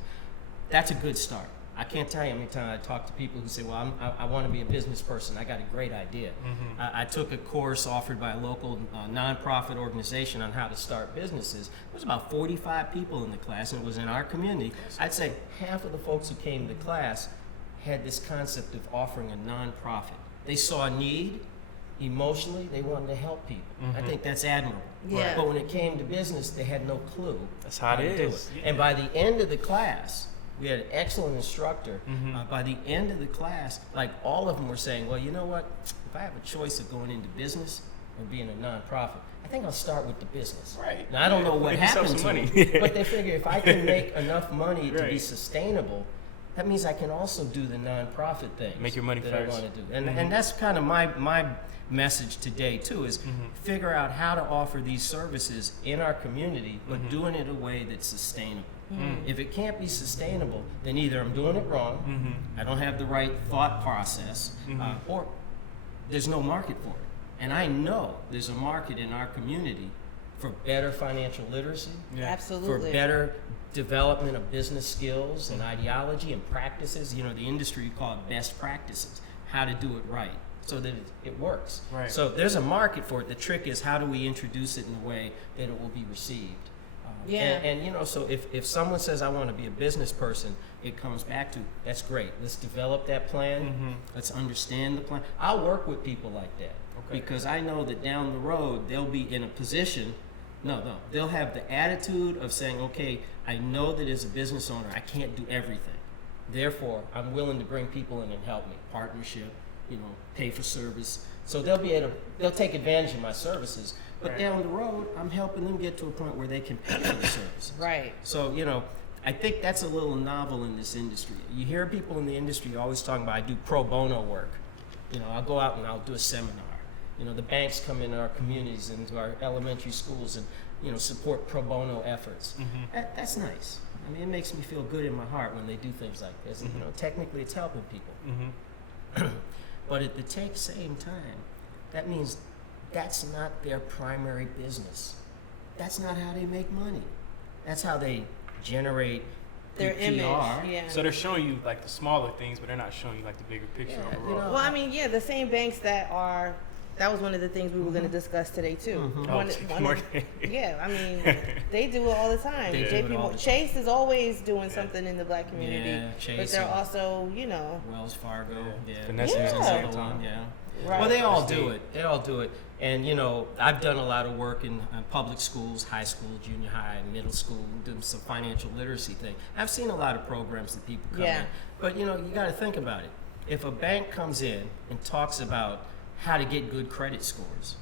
That's a good start. I can't tell you how many times I talk to people who say, well, I want to be a business person. I got a great idea. I took a course offered by a local nonprofit organization on how to start businesses. There was about 45 people in the class, and it was in our community. I'd say half of the folks who came to class had this concept of offering a nonprofit. They saw a need. Emotionally, they wanted to help people. I think that's admirable. Yeah. But when it came to business, they had no clue. That's how it to do is. it. Yeah. And by the end of the class, we had an excellent instructor. By the end of the class, like all of them were saying, well, you know what? If I have a choice of going into business or being a nonprofit, I think I'll start with the business. Right. Now, I don't know what Make yourself happened to some them, money. but they figure if I can make enough money to be Right. sustainable, that means I can also do the nonprofit things. Make your money that first. I want to do. And that's kind of my message today too, is figure out how to offer these services in our community, but doing it in a way that's sustainable. If it can't be sustainable, then either I'm doing it wrong, I don't have the right thought process, or there's no market for it. And I know there's a market in our community for better financial literacy, Yeah. Absolutely. for better development of business skills and ideology and practices. You know, the industry, you call it best practices, how to do it right so that it works. Right. So there's a market for it. The trick is how do we introduce it in a way that it will be received. Yeah. And you know, so if someone says I want to be a business person, it comes back to, that's great. Let's develop that plan. Let's understand the plan. I'll work with people like that because I know that down the road they'll be in a position. They'll have the attitude of saying, okay, I know that as a business owner, I can't do everything. Therefore, I'm willing to bring people in and help me. Partnership, you know, pay for service. So they'll take advantage of my services. But down the road, I'm helping them get to a point where they can pay for the services. Right. So, you know, I think that's a little novel in this industry. You hear people in the industry always talking about, I do pro bono work. You know, I'll go out and I'll do a seminar. You know, the banks come into our communities, into our elementary schools, and, you know, support pro bono efforts. That's nice. I mean, it makes me feel good in my heart when they do things like this. And, you know, technically it's helping people. But at the same time, that means that's not their primary business. That's not how they make money. That's how they generate Their PR. image. Yeah. So they're showing you like the smaller things, but they're not showing you like the bigger picture Yeah, overall. you know, Well, I mean, yeah, the same banks that was one of the things we were going to discuss today too. Yeah, I mean, they do it all the time. They do it all the time. Chase is always doing something in the black community, Yeah, Chase but they're and also, you know, Wells Fargo. Yeah. Finessing at the There's same another time. one, yeah. Right. Well, they all Prestige. do it. They all do it. And, you know, I've done a lot of work in public schools, high school, junior high, middle school, doing some financial literacy thing. I've seen a lot of programs that people come in. But, you know, you got to think about it. If a bank comes in and talks about how to get good credit scores,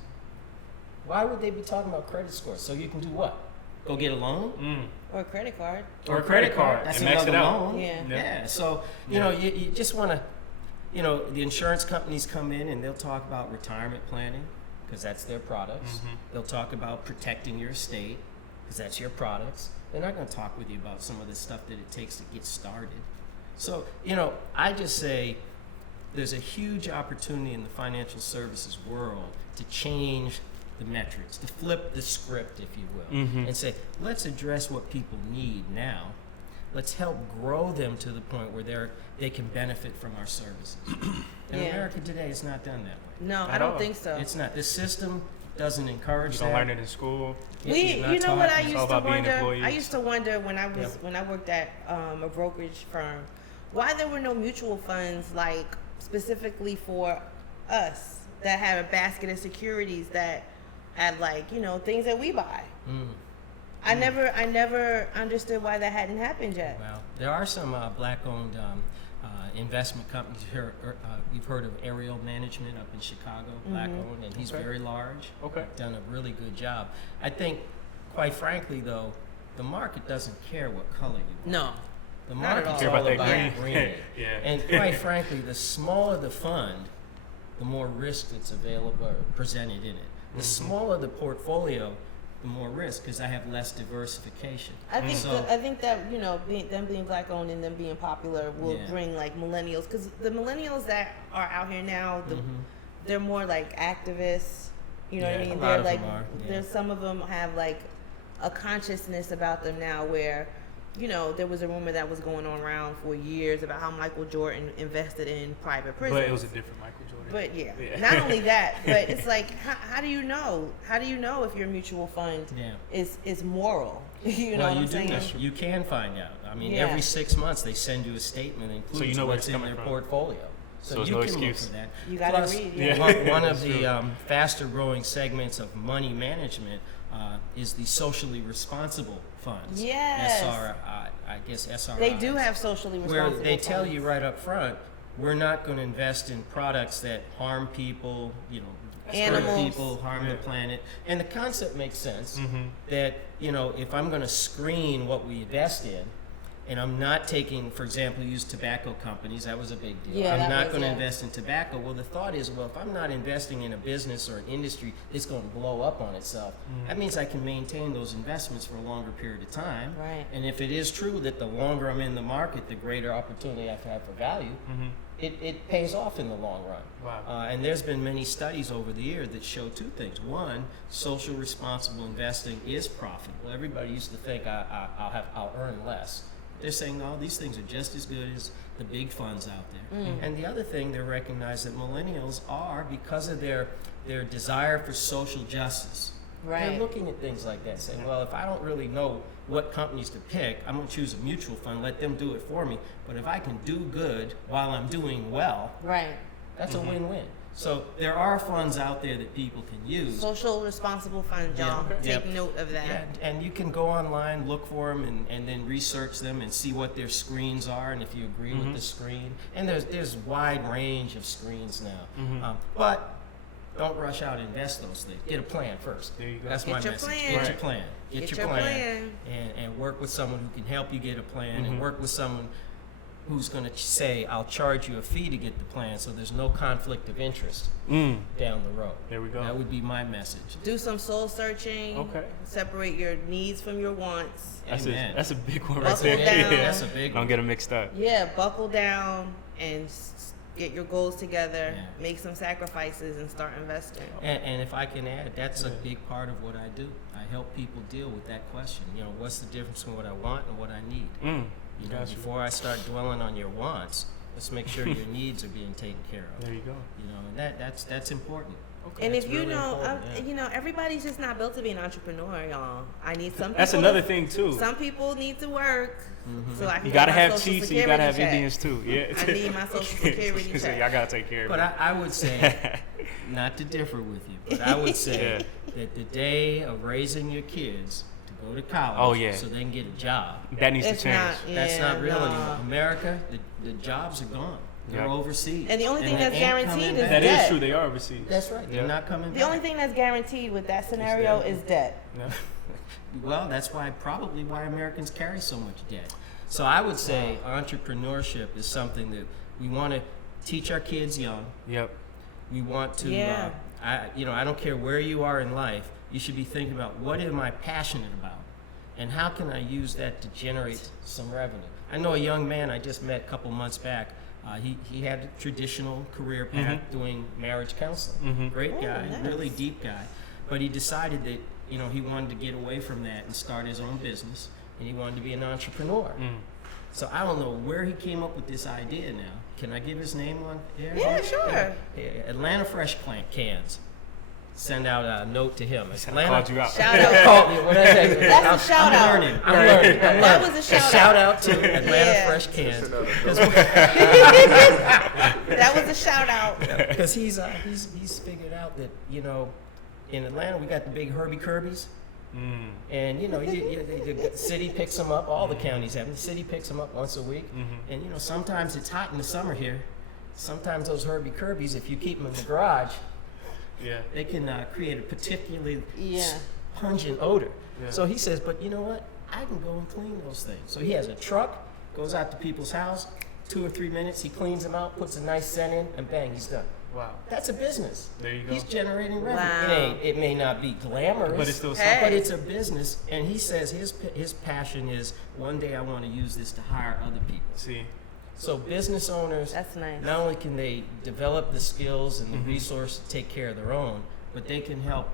why would they be talking about credit scores? So you can do what? Go get a loan? or a credit card. Or a credit card. That's And max another it out. loan. Yeah. Yeah. So, you know, you just want to, you know, the insurance companies come in and they'll talk about retirement planning because that's their products. They'll talk about protecting your estate because that's your products. They're not going to talk with you about some of the stuff that it takes to get started. So, you know, I just say there's a huge opportunity in the financial services world to change the metrics, to flip the script, if you will, and say, let's address what people need now. Let's help grow them to the point where they can benefit from our services. In America today, it's not done that way. No, I At don't all. think so. It's not. The system doesn't encourage You that. don't learn it in school. It's not You know what I taught. used all to about being wonder? employees. I used to wonder when I worked at a brokerage firm, why there were no mutual funds like specifically for us that had a basket of securities that had, like, you know, things that we buy. I never understood why that hadn't happened yet. Well, there are some black-owned investment companies here. You've heard of Ariel Management up in Chicago, black-owned, and he's very large. Okay. Done a really good job. I think, quite frankly, though, the market doesn't care what color you are. No. The Not at market's all. Care all about that about green. green. Yeah. And quite frankly, the smaller the fund, the more risk that's available or presented in it. The smaller the portfolio, the more risk because I have less diversification. I think that them being black owned and them being popular will bring like millennials, because the millennials that are out here now, they're more like activists. You know what I mean? They're like, there's some of them have like a consciousness about them now where, there was a rumor that was going on around for years about how Michael Jordan invested in private prisons. But it was a different Michael Jordan. But not only that, but it's like, how do you know? How do you know if your mutual fund is moral? You know what I'm saying? You can find out. I mean, every 6 months they send you a statement that includes what's in their portfolio. So you no can excuse. look for that. You gotta read. One of the faster growing segments of money management is the socially responsible funds. Yes. I guess SRI. They do have socially responsible where they funds. tell you right up front, we're not going to invest in products that harm people, Animals. hurt people, harm the planet. And the concept makes sense that, if I'm going to screen what we invest in, and I'm not taking, for example, use tobacco companies. That was a big deal. Yeah, I'm not going to invest in tobacco. Well, the thought is, if I'm not investing in a business or an industry that's going to blow up on itself, that means I can maintain those investments for a longer period of time. Right. And if it is true that the longer I'm in the market, the greater opportunity I have for value, it pays off in the long run. Wow. And there's been many studies over the years that show two things. One, social responsible investing is profitable. Everybody used to think I'll earn less. They're saying, no, these things are just as good as the big funds out there. And the other thing, they recognize that millennials are, because of their desire for social justice, they're looking at things like that, saying, well, if I don't really know what companies to pick, I'm going to choose a mutual fund, let them do it for me. But if I can do good while I'm doing well, that's a win-win. So there are funds out there that people can use. Social responsible fund, y'all. Take note of that. Yeah, and you can go online, look for them, and then research them and see what their screens are, and if you agree with the screen. And there's wide range of screens now. But don't rush out and invest those things. Get a plan first. There you go. That's my message. Plan. Get your plan. Get your plan. And work with someone who can help you get a plan, and work with someone who's going to say, I'll charge you a fee to get the plan, so there's no conflict of interest down the road. There we go. That would be my message. Do some soul searching. Okay. Separate your needs from your wants. That's a big one Buckle right there. down. That's a big one. Don't get them mixed up. Yeah, buckle down and get your goals together, make some sacrifices, and start investing. And if I can add, that's a big part of what I do. I help people deal with that question. What's the difference between what I want and what I need? Before I start dwelling on your wants, let's make sure your needs are being taken care of. There you go. And that's important. Okay. And if everybody's just not built to be an entrepreneur, y'all. I need some. That's another thing too. Some people need to work, so I can. You gotta get my have Social chiefs, and you gotta have Security check. Indians too. Yeah. I need my Social Security So check. y'all gotta take care of But it. I would say, not to differ with you, but I would say that the day of raising your kids to go to college so they can get a job, that needs to It's change. not- that's not real no. anymore. America, the jobs are gone. They're overseas. And the only thing they that's ain't guaranteed coming is back. That is debt. true. They are overseas. That's right. They're not coming back. The only thing that's guaranteed with that scenario is debt. Yeah. Well, that's probably why Americans carry so much debt. So I would say entrepreneurship is something that we want to teach our kids young. Yep. We want to, I don't care where you are in life, you should be thinking about what am I passionate about and how can I use that to generate some revenue. I know a young man I just met a couple months back. He had a traditional career path doing marriage counseling. Great guy, really deep guy. But he decided that, he wanted to get away from that and start his own business, and he wanted to be an entrepreneur. So I don't know where he came up with this idea now. Can I give his name on air? Yeah, sure. Atlanta Fresh Cans. Send out a note to him. I called you out. Shout out. Called me. What did I tell you? That's a shout out. I'm learning. That was a shout out. Shout out to Atlanta Fresh Cans. That was a shout out. Because he's figured out that, in Atlanta we got the big Herbie Kirby's. And the city picks them up. All the counties have them. The city picks them up once a week. And sometimes it's hot in the summer here. Sometimes those Herbie Kirby's, if you keep them in the garage, they can create a particularly pungent odor. So he says, but you know what? I can go and clean those things. So he has a truck, goes out to people's house, 2 or 3 minutes, he cleans them out, puts a nice scent in, and bang, he's done. Wow. That's a business. There you go. He's generating revenue. Wow. It may not be glamorous, But it's still Hey. something. but it's a business. And he says his passion is one day I want to use this to hire other people. See, So business owners, That's nice. not only can they develop the skills and the resources to take care of their own, but they can help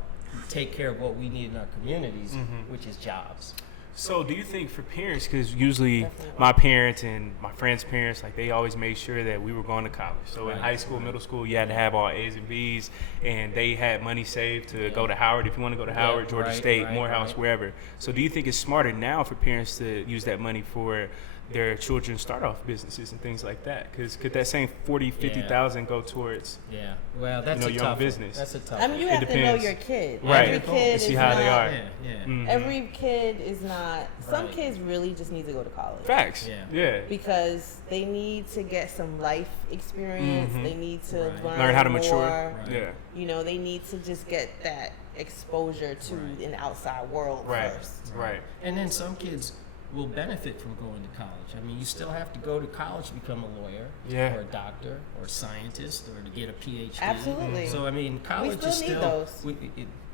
take care of what we need in our communities, which is jobs. so do you think for parents, because usually Definitely. my parents and my friends' parents, like they always made sure that we were going to college. So in Right. high school, middle school, you had to have all A's and B's, and they had money saved to go to Howard if you want to go to Yeah, Howard, Georgia right, State, right, Morehouse, right. wherever. So do you think it's smarter now for parents to use that money for their children start off businesses and things like that? Because could that same 40, 50,000 go towards Yeah. Well, that's know, a your tough own one. business. That's a tough I mean, you one. have to know depends. your kid. Right. Every kid And see is how they not, are. Yeah, yeah. Mhm. Every kid is not. Some Right. kids really just need to go to college. Facts? Yeah. Yeah. Because they need to get some life experience. Mhm. They need to Right. Learn how to more. mature. Right. Yeah. You know, they need to just get that exposure to Right. an outside world Right. first. Right. And then some kids will benefit from going to college. I mean, you still have to go to college to become a lawyer, Yeah. or a doctor, or a scientist, or to get a PhD. Absolutely. So I mean, college still is need still those.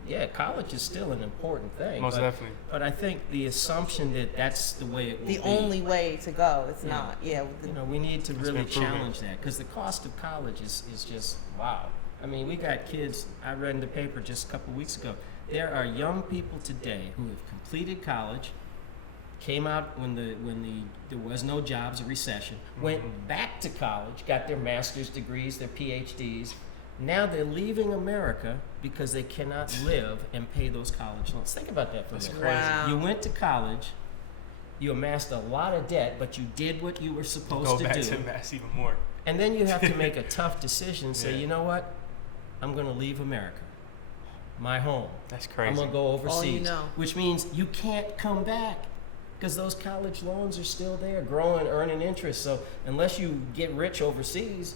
yeah, college is still an important thing. Most but, definitely. But I think the assumption that that's the way it will The be, only way to go. It's Yeah. not. Yeah. you know, we need to been really proven. challenge that, because the cost of college is just wow. I mean, we got kids. I read in the paper just a couple weeks ago. There are young people today who have completed college, came out when there was no jobs, a recession, went back to college, got their master's degrees, their PhDs. Now they're leaving America because they cannot live and pay those college loans. Think about that for a That's minute. crazy. Wow. You went to college, you amassed a lot of debt, but you did what you were supposed Go to back do. to mass even more. And then you have to make a tough decision. Say, Yeah. you know what? I'm going to leave America, my home. That's I'm crazy. going to go overseas. All you know. Which means you can't come back because those college loans are still there, growing, earning interest. So unless you get rich overseas,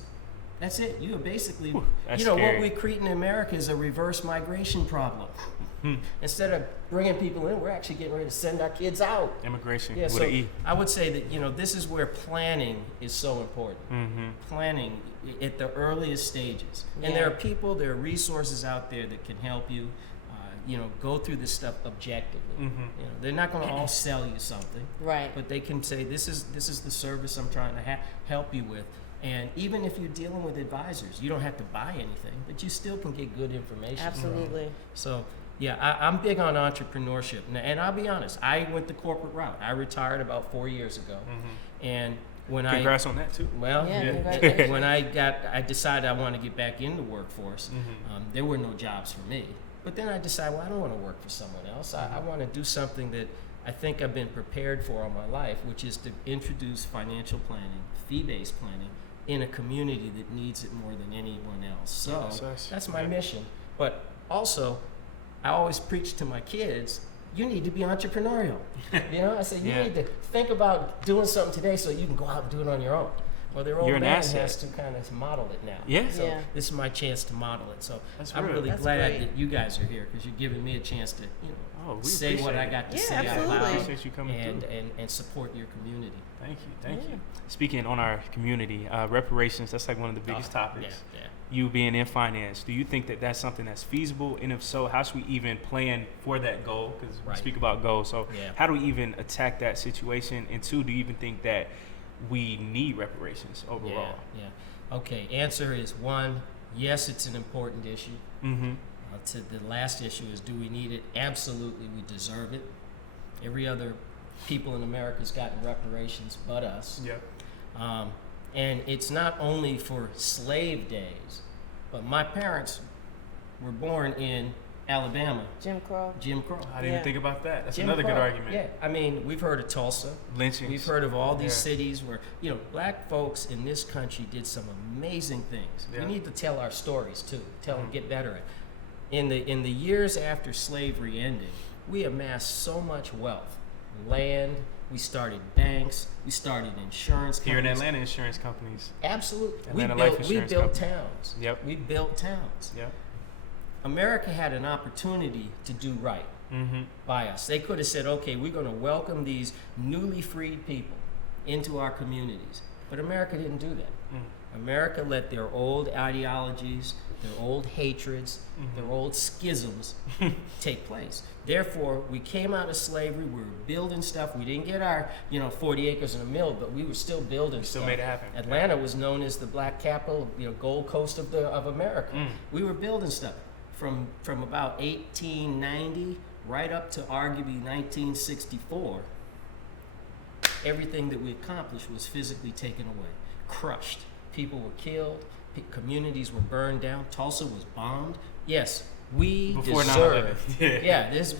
that's it. You are basically, that's you know, scary. what we create in America is a reverse migration problem. Hmm. Instead of bringing people in, we're actually getting ready to send our kids out. Immigration Yeah, with so an E. I would say that, you know, this is where planning is so important. Mm-hmm. Planning at the earliest stages. And Yeah. there are people, there are resources out there that can help you, you know, go through this stuff objectively. Mm-hmm. You know, they're not going to all sell you something, Right. but they can say, this is the service I'm trying to help you with. And even if you're dealing with advisors, you don't have to buy anything, but you still can get good information. Absolutely. So, yeah, I'm big on entrepreneurship. And I'll be honest, I went the corporate route. I retired about 4 years ago. Mm-hmm. And when Congrats on that too. well, Yeah, Yeah. congratulations. when I decided I wanted to get back in the workforce, Mm-hmm. there were no jobs for me. But then I decided, well, I don't want to work for someone else. I want to do something that I think I've been prepared for all my life, which is to introduce financial planning, fee-based planning, in a community that needs it more than anyone else. So that's my mission. But also, I always preach to my kids, you need to be entrepreneurial. You know, I say you Yeah. need to think about doing something today so you can go out and do it on your own. Well, their old You're an man asset. has to kind of model it now. Yeah. So Yeah. this is my chance to model it. So That's I'm real. really That's glad great. that you guys are here because you're giving me a chance to, you know, Oh, we say what appreciate I it. got to Yeah, say out absolutely. loud Appreciate you coming and, through. and support your community. Thank you. Thank Yeah. you. Speaking on our community, reparations, that's like one of the biggest topics. Yeah, yeah. You being in finance, do you think that that's something that's feasible? And if so, how should we even plan for that goal? Because we Right. speak about goals. So Yeah. how do we even attack that situation? And two, do you even think that we need reparations overall? Yeah. Okay. Answer is one, yes, it's an important issue. Mm-hmm. To the last issue is, do we need it? Absolutely, we deserve it. Every other people in America's gotten reparations but us. Yep. And it's not only for slave days, but my parents were born in Alabama, Jim Crow. Jim Crow. I didn't Yeah. even think about that. That's Jim another good Crow. argument. Yeah, I mean, we've heard of Tulsa. Lynchings. We've heard of all these Yeah. cities where, you know, black folks in this country did some amazing things. Yeah. We need to tell our stories too. Tell them, Mhm. get better at. In the years after slavery ended, we amassed so much wealth, land. We started banks. We started insurance companies. Here in Atlanta, insurance companies. Absolutely. Atlanta Life we Insurance built Company. towns. Yep. We built towns. Yep. America had an opportunity to do right Mm-hmm. by us. They could have said, okay, we're going to welcome these newly freed people into our communities. But America didn't do that. America let their old ideologies, their old hatreds, their old schisms take place. Therefore, we came out of slavery. We were building stuff. We didn't get our 40 acres and a mill, but we were still building stuff. Still made it happen. Atlanta was known as the black capital, Gold Coast of America. We were building stuff from about 1890 right up to arguably 1964. Everything that we accomplished was physically taken away, crushed. People were killed. Communities were burned down. Tulsa was bombed. Yes, we Before deserve. 9/11. Yeah, this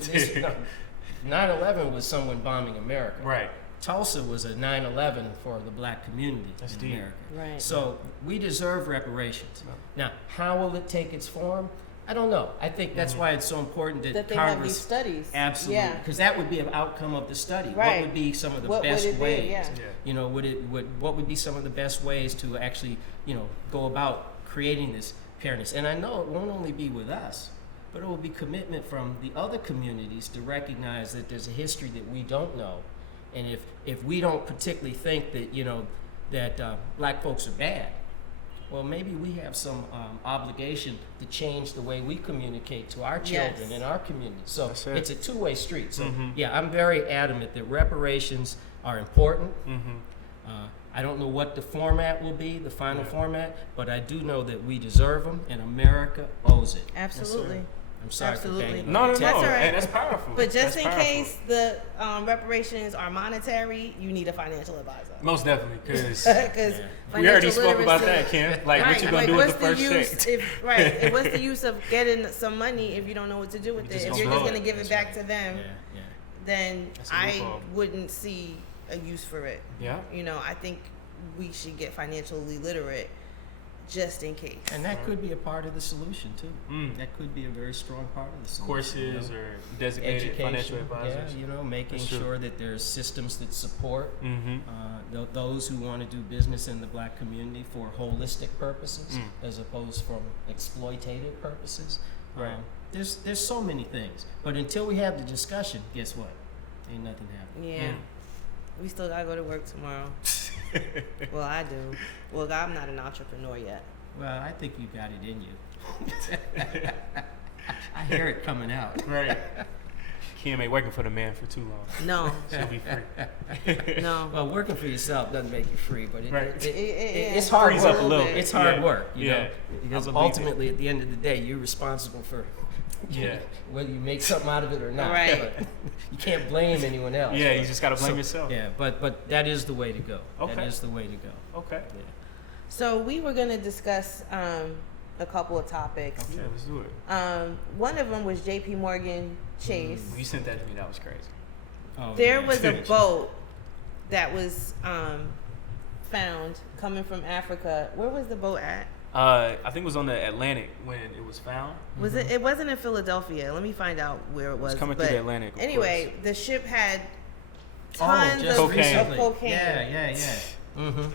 9/11 was someone bombing America. Right. Tulsa was a 9/11 for the black community That's in deep. America. Right. So we deserve reparations. Now, how will it take its form? I don't know. I think that's why it's so important that they have Congress these studies. absolutely, Yeah. because that would be an outcome of the study. What Right. would be some of the What would best it be? ways? Yeah. What would be some of the best ways to actually go about creating this fairness? And I know it won't only be with us, but it will be commitment from the other communities to recognize that there's a history that we don't know, and if we don't particularly think that black folks are bad, well, maybe we have some obligation to change the way we communicate to our children Yes. in our community. So That's it. it's a two-way street. So yeah, I'm very adamant that reparations are important. I don't know what the format will be, the final format, but I do know that we deserve them, and America owes it. Absolutely. I'm sorry Absolutely. for banging No, on no, the no. That's all right. Hey, that's powerful. But just That's in powerful. case the reparations are monetary, you need a financial advisor. Most definitely, because Because we already spoke about that, Kim. Like, what you gonna do with the first check? What's the use of getting some money if you don't know what to do with it? just If don't you're just blow going to it. give it back to them, Yeah. then That's a I loophole. wouldn't see a use for it. Yeah. I think we should get financially literate just in case. And that could be a part of the solution too. That could be a very strong part of the solution. Courses or designated financial advisors. Yeah, making That's true. sure that there's systems that support Mm-hmm. those who want to do business in the black community for holistic purposes as opposed from exploitative purposes. Right. There's so many things, but until we have the discussion, guess what? Ain't nothing happening. Yeah. We still got to go to work tomorrow. Well, I do. Well, I'm not an entrepreneur yet. Well, I think you got it in you. I hear it coming out. Right. Kim ain't working for the man for too long. No. She'll be free. No. Well, working for yourself doesn't make you free, but Right. it's hard Frees work. up a little. It's hard Yeah. work, you Yeah. know, because I believe ultimately, at the end of the day, you're responsible for Yeah. whether you make something out of it or not. Right. But you can't blame anyone else. Yeah, you just gotta blame yourself. Yeah, but that is the way to go. Okay. That is the way to go. Okay. Yeah. So we were going to discuss a couple of topics. Okay, let's do it. One of them was J.P. Morgan Chase. When you sent that to me, that was crazy. Oh, There yeah. was a boat that was found coming from Africa. Where was the boat at? I think it was on the Atlantic when it was found. Was it? It wasn't in Philadelphia. Let me find out where it was. coming through But the Atlantic, of Anyway, the ship had Oh, tons just of recently. cocaine. Yeah. Mm-hmm.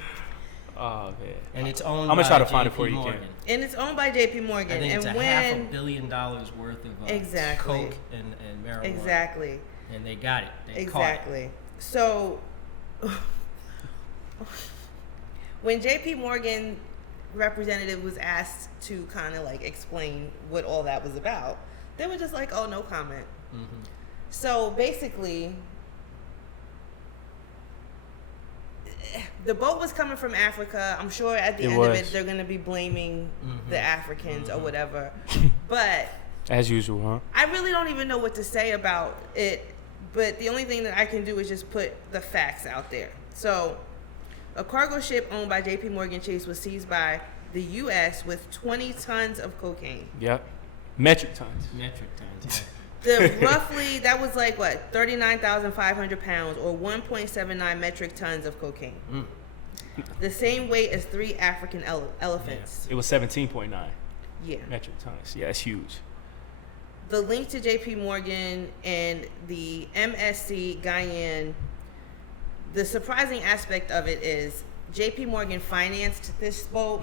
Oh man. And it's owned I'm gonna by try to find it JP for you, Morgan. Kim. And it's owned by J.P. I Morgan. think it's and a when $500 million worth of Exactly. coke and marijuana. exactly, And they got it. They exactly. So when J.P. Morgan representative was asked to kind of like explain what all that was about, they were just like, "Oh, no comment." Mm-hmm. So basically, the boat was coming from Africa. I'm sure at the It end of was. it, they're going to be blaming Mhm. the Africans or Mhm. whatever. But As usual, huh? I really don't even know what to say about it. But the only thing that I can do is just put the facts out there. So, a cargo ship owned by J.P. Morgan Chase was seized by the U.S. with 20 tons of cocaine. Yep. Metric tons. Metric tons. That was like what, 39,500 pounds or 1.79 metric tons of cocaine. Mm. The same weight as 3 African elephants. It was 17.9 Yeah. metric tons. Yeah, it's huge. The link to J.P. Morgan and the MSC Guyane, the surprising aspect of it is J.P. Morgan financed this boat,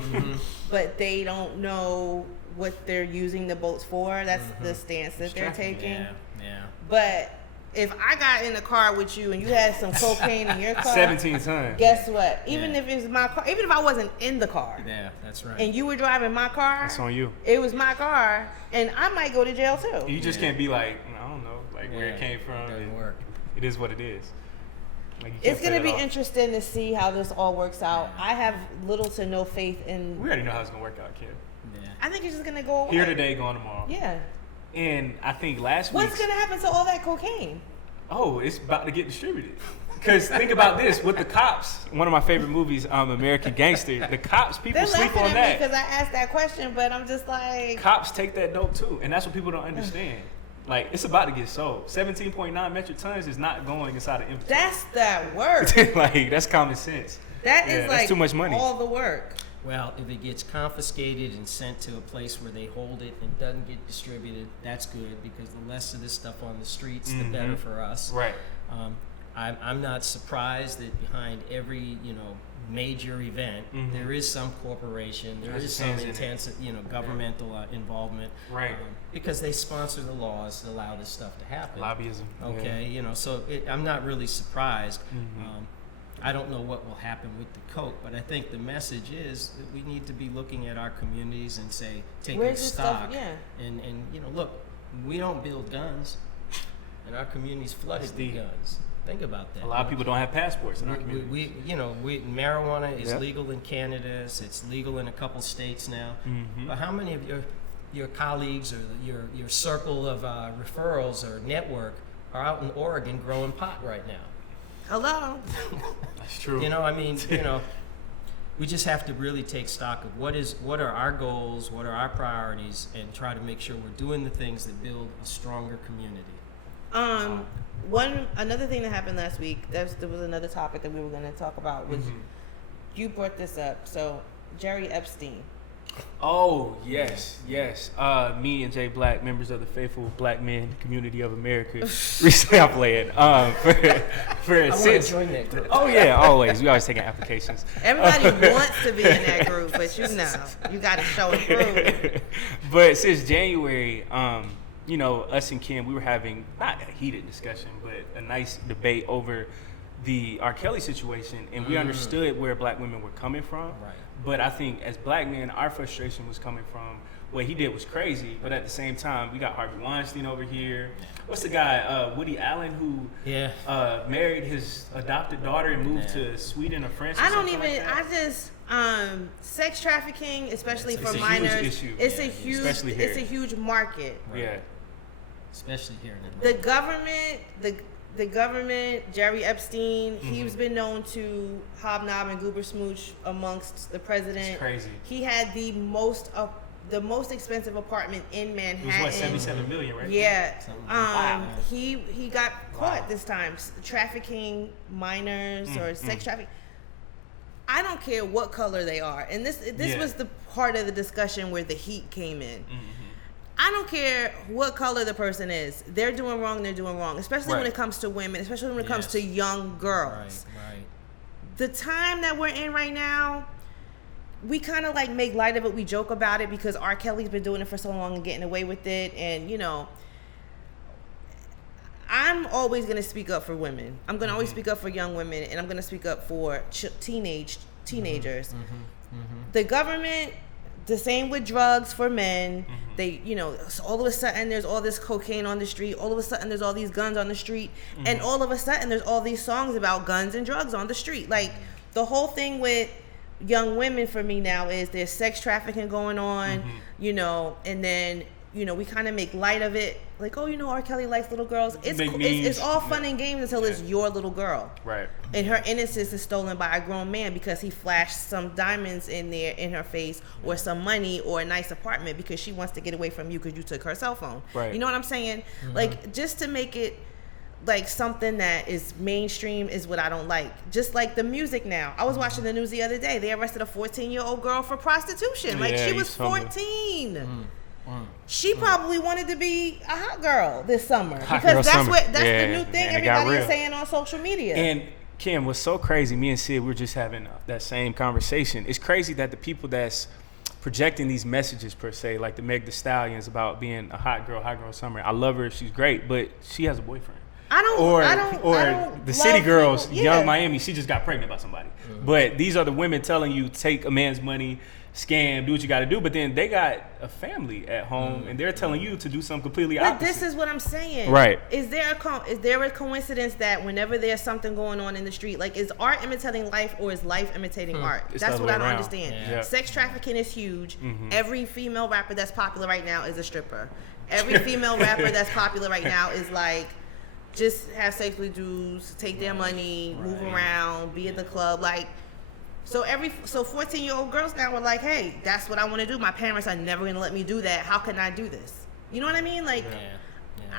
but they don't know what they're using the boats for. That's the stance that they're taking. Yeah. But if I got in a car with you and you had some cocaine in your car, 17 times. Guess what? Even if it's my car, even if I wasn't in the car, Yeah, that's right. and you were driving my car, That's on you. It was my car, and I might go to jail too. You just can't be like, I don't know, like where it came from. It doesn't work. It is what it is. Like, you can't It's gonna put be it off. interesting to see how this all works out. I have little to no faith in. We already know how it's gonna work out, Kim. Yeah. I think it's just gonna go away. Here today, gone tomorrow. Yeah. And I think last week. What's gonna happen to all that cocaine? Oh, it's about to get distributed. Because think about this, with the cops, one of my favorite movies, American Gangster, the cops, people They're sleep laughing on at that. me because I asked that question, but I'm just like, Cops take that dope too, and that's what people don't understand. Like, it's about to get sold. 17.9 metric tons is not going inside of inventory. that's that work. Like, that's common sense. That is Yeah, that's like too much money. all the work. Well, if it gets confiscated and sent to a place where they hold it and doesn't get distributed, that's good, because the less of this stuff on the streets, the better for us. Right. I'm not surprised that behind every major event there is some corporation, there is some intense governmental involvement, Right. Because they sponsor the laws that allow this stuff to happen. Lobbyism. Okay, so I'm not really surprised. I don't know what will happen with the coke, but I think the message is that we need to be looking at our communities and taking Where's this stock. stuff? Yeah. And look, we don't build guns, and our community's flooded with guns. Think about that. A lot of people don't have passports in our community. Marijuana is Yep. legal in Canada. It's legal in a couple states now. But how many of your colleagues or your circle of referrals or network are out in Oregon growing pot right now? Hello. That's true. We just have to really take stock of what are our goals, what are our priorities, and try to make sure we're doing the things that build a stronger community. Another thing that happened last week, there was another topic that we were going to talk about, which you brought this up. So, Jerry Epstein. Oh, yes. Me and Jay Black, members of the Faithful Black Men Community of America, recently I played. I want to join that group. Oh, yeah, always. We always taking applications. Everybody wants to be in that group, but you got to show and prove. But since January, us and Kim, we were having not a heated discussion, but a nice debate over the R. Kelly situation, and we understood where Black women were coming from. Right. But I think as Black men, our frustration was coming from what he did was crazy, but at the same time, we got Harvey Weinstein over here. What's the guy, Woody Allen, who married his adopted daughter and moved to Sweden or France? Sex trafficking, especially It's for a minors, huge issue. it's a huge market. Right. Yeah. Especially here in Atlanta. The government, Jerry Epstein, he's been known to hobnob and goober smooch amongst the president. It's crazy. He had the most expensive apartment in Manhattan. It was $77 million, right? Yeah. Wow. He got caught this time trafficking minors or sex trafficking. I don't care what color they are, and this was the part of the discussion where the heat came in. I don't care what color the person is. They're doing wrong, especially when it comes to women, especially when it comes to young girls. Right. The time that we're in right now, we kind of like make light of it. We joke about it because R. Kelly's been doing it for so long and getting away with it. And, I'm always going to speak up for women. I'm going to always speak up for young women, and I'm going to speak up for teenagers. The government, the same with drugs for men. They, all of a sudden there's all this cocaine on the street. All of a sudden there's all these guns on the street. And all of a sudden there's all these songs about guns and drugs on the street. Like, the whole thing with young women for me now is there's sex trafficking going on, and then, we kind of make light of it. Like, R. Kelly likes little girls. It's all fun and games until it's your little girl. Right. And her innocence is stolen by a grown man because he flashed some diamonds in her face, or some money, or a nice apartment because she wants to get away from you because you took her cell phone. Right. You know what I'm saying? Like, just to make it like something that is mainstream is what I don't like. Just like the music now. I was watching the news the other day. They arrested a 14-year-old girl for prostitution. Like, she was 14. She probably wanted to be a hot girl this summer because that's the new thing everybody is saying on social media. And Kim, what's so crazy, me and Sid, we were just having that same conversation. It's crazy that the people that's projecting these messages, per se, like the Meg Thee Stallions about being a hot girl summer. I love her, she's great, but she has a boyfriend. Or the city girls, people, Young Miami, she just got pregnant by somebody. But these are the women telling you, take a man's money, scam, do what you got to do. But then they got a family at home, and they're telling you to do something completely opposite. But this is what I'm saying. Right. Is there a coincidence that whenever there's something going on in the street, like, is art imitating life or is life imitating art? It's That's the what I other don't way around. understand. Yeah. Sex trafficking is huge. Every female rapper that's popular right now is a stripper. Every female rapper that's popular right now is like, just have sex with dudes, take their money, move around, be at the club, like. So 14-year-old girls now are like, hey, that's what I want to do. My parents are never going to let me do that. How can I do this? You know what I mean? Like,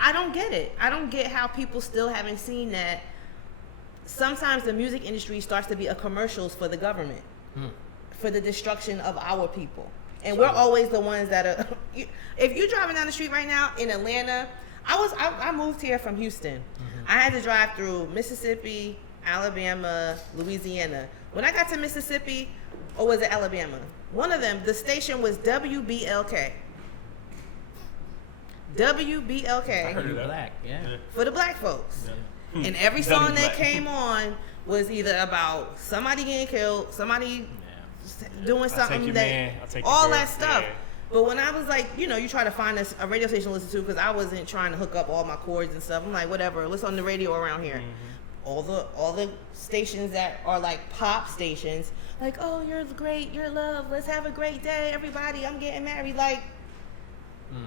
I don't get it. I don't get how people still haven't seen that. Sometimes the music industry starts to be a commercials for the government, for the destruction of our people. And we're always the ones that are, if you're driving down the street right now in Atlanta, I moved here from Houston. I had to drive through Mississippi, Alabama, Louisiana. When I got to Mississippi, or was it Alabama? One of them, the station was WBLK. WBLK. For the black, for the black folks. Yeah. And every song that came on was either about somebody getting killed, somebody doing something all that stuff. Yeah. But when I was like, you try to find a radio station to listen to, because I wasn't trying to hook up all my cords and stuff. I'm like, whatever, what's on the radio around here? All the stations that are like pop stations, like, oh, you're great, you're love, let's have a great day, everybody, I'm getting married. Like,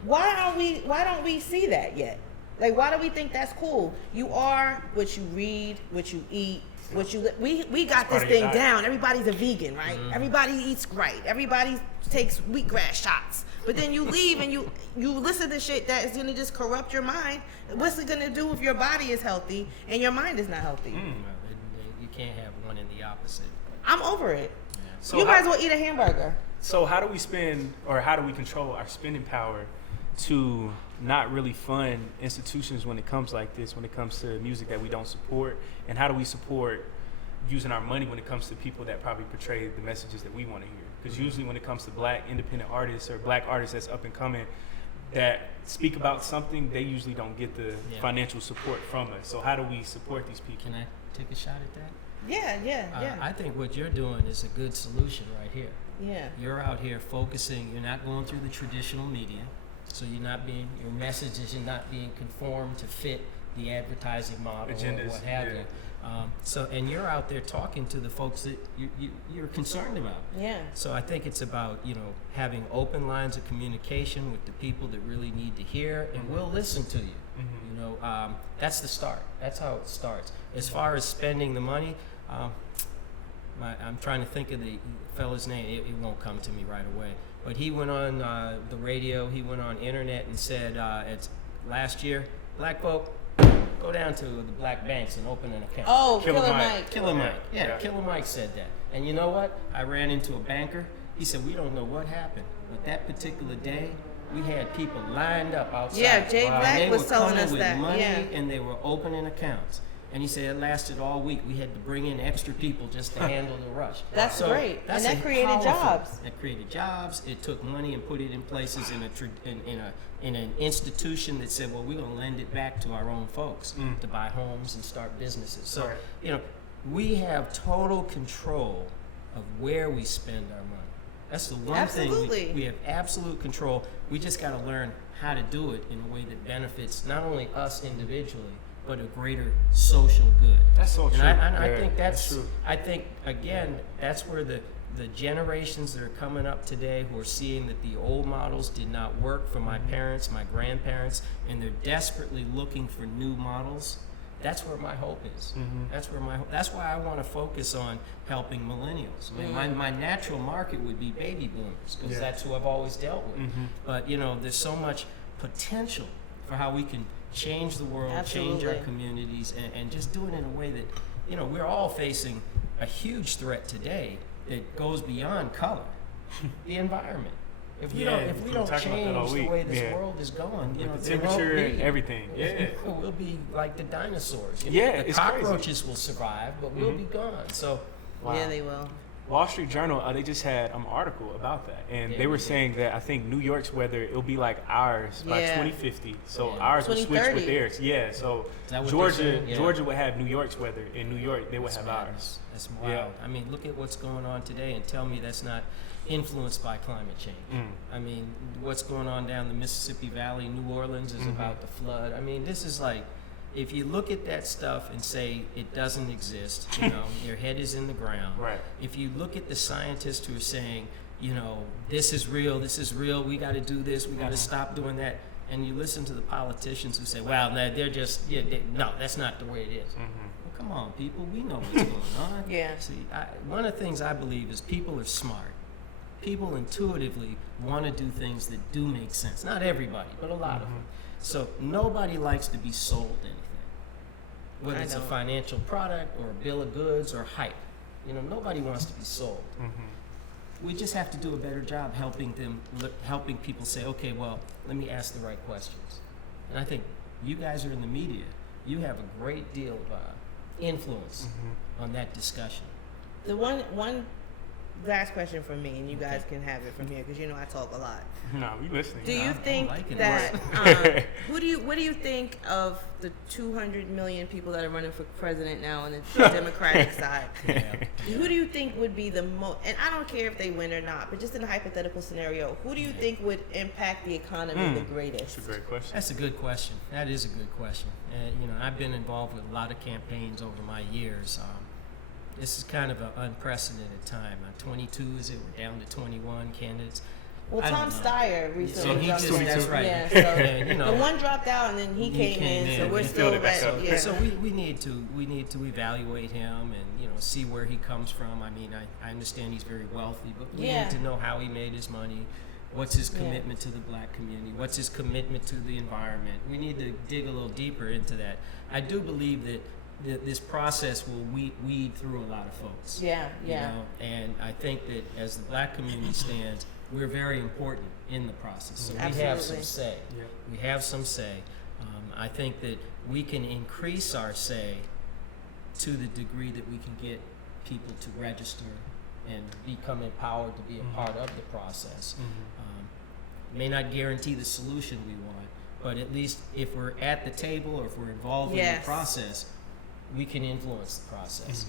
why don't we see that yet? Like, why do we think that's cool? You are what you read, what you eat, what you we got this thing down. Everybody's a vegan, right? Everybody eats right. Everybody takes wheatgrass shots. But then you leave and you listen to shit that is gonna just corrupt your mind. What's it gonna do if your body is healthy and your mind is not healthy? You can't have one in the opposite. I'm over it. Yeah. So you might as well eat a hamburger. So how do we control our spending power to not really fund institutions when it comes like this, when it comes to music that we don't support? And how do we support using our money when it comes to people that probably portray the messages that we want to hear? Because usually when it comes to black independent artists or black artists that's up and coming that speak about something, they usually don't get the financial support from us. So how do we support these people? Can I take a shot at that? Yeah. I think what you're doing is a good solution right here. Yeah. You're out here focusing, you're not going through the traditional media, so your messages are not being conformed to fit the advertising model Agendas, or what have you. And you're out there talking to the folks that you're concerned about. Yeah. So I think it's about, having open lines of communication with the people that really need to hear, and we'll listen to you. That's the start. That's how it starts. As far as spending the money, I'm trying to think of the fella's name. It won't come to me right away. But he went on the radio, he went on internet and said, it's last year, black folk, go down to the black banks and open an account. Oh, Killer Mike. Killer Mike. Yeah, Killer Mike said that. And you know what? I ran into a banker. He said, we don't know what happened, but that particular day, we had people lined up outside. Yeah, Jay Black was telling us that. Money, and they were opening accounts. And he said it lasted all week. We had to bring in extra people just to handle the rush. That's great. And that created jobs. That created jobs. It took money and put it in places in an institution that said, well, we're going to lend it back to our own folks to buy homes and start businesses. So, we have total control of where we spend our money. That's the one thing we have absolute control. We just got to learn how to do it in a way that benefits not only us individually, but a greater social good. That's so true. And I think that's true. I think, again, that's where the generations that are coming up today who are seeing that the old models did not work for my parents, my grandparents, and they're desperately looking for new models. That's where my hope is. That's why I want to focus on helping millennials. I mean, my natural market would be baby boomers, because that's who I've always dealt with. But there's so much potential for how we can change the world, change our communities, and just do it in a way that, we're all facing a huge threat today that goes beyond color, the environment. If we don't change the way this world is going, the temperature and everything. We'll be like the dinosaurs. The cockroaches will survive, but we'll be gone. So yeah, they will. Wall Street Journal, they just had an article about that, and they were saying that I think New York's weather, it'll be like ours by 2050. So ours will switch with theirs. Yeah. So Georgia would have New York's weather. In New York, they would have ours. That's wild. Yeah. I mean, look at what's going on today, and tell me that's not influenced by climate change. I mean, what's going on down the Mississippi Valley, New Orleans is about to flood. I mean, this is like, if you look at that stuff and say it doesn't exist, you know, your head is in the ground. Right. If you look at the scientists who are saying, you know, this is real, we got to do this, we got to stop doing that, and you listen to the politicians who say, well, no, they're just, no, that's not the way it is. Well, come on, people, we know what's going on. See, one of the things I believe is people are smart. People intuitively want to do things that do make sense. Not everybody, but a lot of them. So nobody likes to be sold anything, whether it's a financial product or a bill of goods or hype. You know, nobody wants to be sold. We just have to do a better job helping people say, okay, well, let me ask the right questions. And I think you guys are in the media. You have a great deal of influence on that discussion. The one last question from me, and you guys can have it from here because you know I talk a lot. No, we listening. Do you think that what do you think of the 200 million people that are running for president now on the Democratic side? Who do you think would be the most? And I don't care if they win or not, but just in a hypothetical scenario, who do you think would impact the economy the greatest? That's a great question. That's a good question. That is a good question. You know, I've been involved with a lot of campaigns over my years. This is kind of an unprecedented time. 22 is it? We're down to 21 candidates. Well, Tom Steyer recently jumped in. That's right. Yeah, so and, you know, the one dropped out and then he came in. So we're still ready. So we need to evaluate him and, you know, see where he comes from. I mean, I understand he's very wealthy, but we need to know how he made his money. What's his commitment to the black community? What's his commitment to the environment? We need to dig a little deeper into that. I do believe that this process will weed through a lot of folks. You know? And I think that as the black community stands, we're very important in the process. So we have some say. We have some say. I think that we can increase our say to the degree that we can get people to register and become empowered to be a part of the process. May not guarantee the solution we want, but at least if we're at the table or if we're involved in the process, we can influence the process.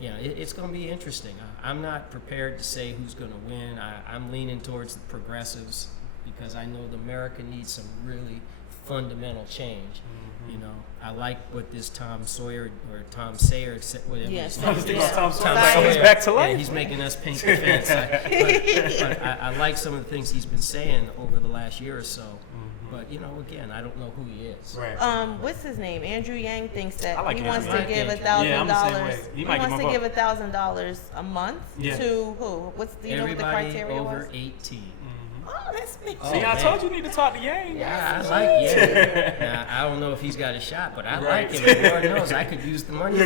It's going to be interesting. I'm not prepared to say who's going to win. I'm leaning towards the progressives because I know that America needs some really fundamental change. You know, I like what this Tom Sayer said. Tom Sawyer. He's back to life. Yeah, he's making us paint the fence. I like some of the things he's been saying over the last year or so. But, you know, again, I don't know who he is. What's his name? Andrew Yang thinks that he wants to give $1,000. He wants to give $1,000 a month to who? You know what the criteria was? Over 18. Oh, that's me. See, I told you need to talk to Yang. Yeah, I like Yang. Now, I don't know if he's got a shot, but I like him. And Lord knows I could use the money too.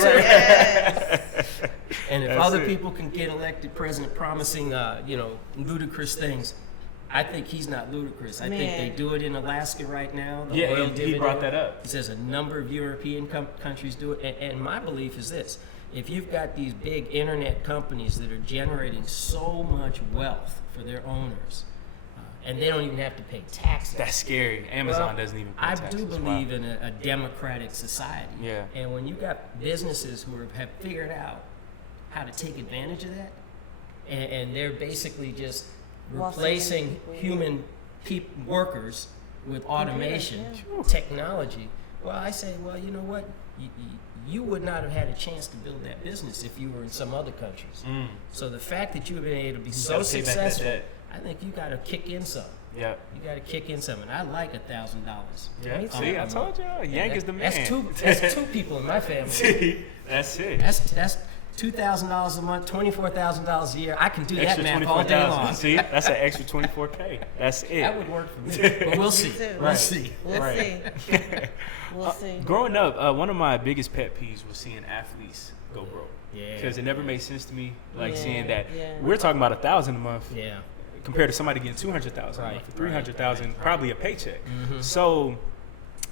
And if other people can get elected president promising, ludicrous things, I think he's not ludicrous. I think they do it in Alaska right now. He brought that up. He says a number of European countries do it. And my belief is this. If you've got these big internet companies that are generating so much wealth for their owners, and they don't even have to pay taxes. That's scary. Amazon doesn't even pay taxes. I do believe in a democratic society. Yeah. And when you got businesses who have figured out how to take advantage of that, and they're basically just replacing human workers with automation, technology. Well, I say, well, you know what? You would not have had a chance to build that business if you were in some other countries. So the fact that you have been able to be so successful, I think you got to kick in some. Yeah. You got to kick in some, and I like $1,000. Yeah. See, I told you, Yang is the man. That's two people in my family. See, that's it. That's $2,000 a month, $24,000 a year. I can do that math all day long. See, that's an extra $24K. That's it. That would work for me. But we'll see. We'll see. We'll see. Growing up, one of my biggest pet peeves was seeing athletes go broke. Yeah. Because it never made sense to me, seeing that we're talking about $1,000 a month. Yeah. Compared to somebody getting $200,000 a month, $300,000, probably a paycheck. So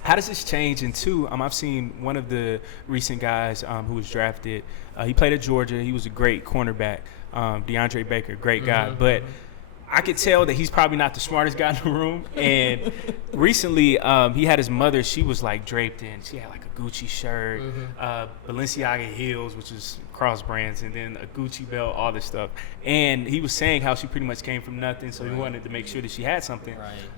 how does this change? And two, I've seen one of the recent guys who was drafted. He played at Georgia. He was a great cornerback. DeAndre Baker, great guy. But I could tell that he's probably not the smartest guy in the room. And recently, he had his mother. She was like draped in. She had like a Gucci shirt, Balenciaga heels, which is cross brands, and then a Gucci belt, all this stuff. And he was saying how she pretty much came from nothing, so he wanted to make sure that she had something.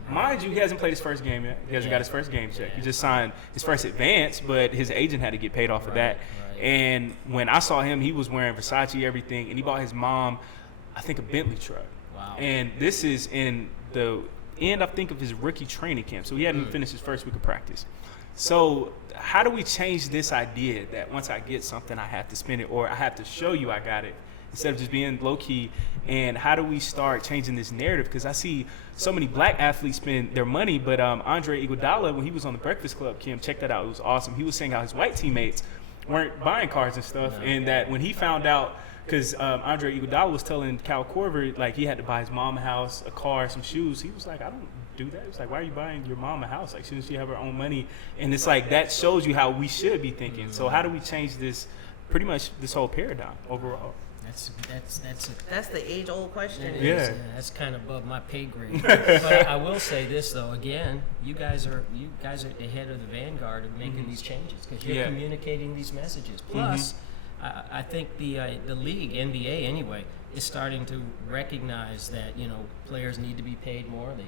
Mind you, he hasn't played his first game yet. He hasn't got his first game check. He just signed his first advance, but his agent had to get paid off of that. And when I saw him, he was wearing Versace everything, and he bought his mom, I think, a Bentley truck. Wow. And this is in the end, I think, of his rookie training camp. So he hadn't finished his first week of practice. So how do we change this idea that once I get something, I have to spend it, or I have to show you I got it, instead of just being low-key? And how do we start changing this narrative? Because I see so many black athletes spend their money, but Andre Iguodala, when he was on the Breakfast Club, Kim, check that out. It was awesome. He was saying how his white teammates weren't buying cars and stuff, and that when he found out, because Andre Iguodala was telling Cal Korver, like, he had to buy his mom a house, a car, some shoes. He was like, I don't do that. He was like, why are you buying your mom a house? Like, shouldn't she have her own money? And it's like, that shows you how we should be thinking. So how do we change this, pretty much this whole paradigm overall? That's the age-old question. Yeah, that's kind of above my pay grade. But I will say this though, again, you guys are the head of the vanguard of making these changes, because you're communicating these messages. Plus, I think the league, NBA anyway, is starting to recognize that, you know, players need to be paid more. The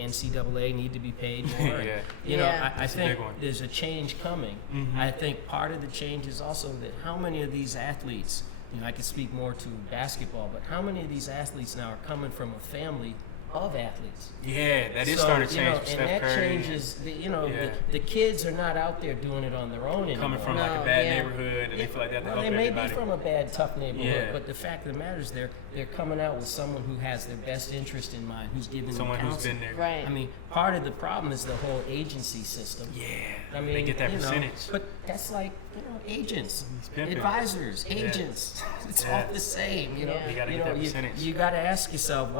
NCAA need to be paid more. I think there's a change coming. I think part of the change is also that how many of these athletes, you know, I could speak more to basketball, but how many of these athletes now are coming from a family of athletes? Yeah, that is starting to change. You know, and that changes. The kids are not out there doing it on their own anymore. Coming from like a bad neighborhood, and they feel like that. Well, they may be from a bad, tough neighborhood, but the fact of the matter is, they're coming out with someone who has their best interest in mind, who's giving them counsel. Who's been there. Right. I mean, part of the problem is the whole agency system. Yeah. I mean, they get that percentage. But that's like, you know, agents, advisors, agents. It's all the same. You know. You gotta get that percentage. You got to ask yourself,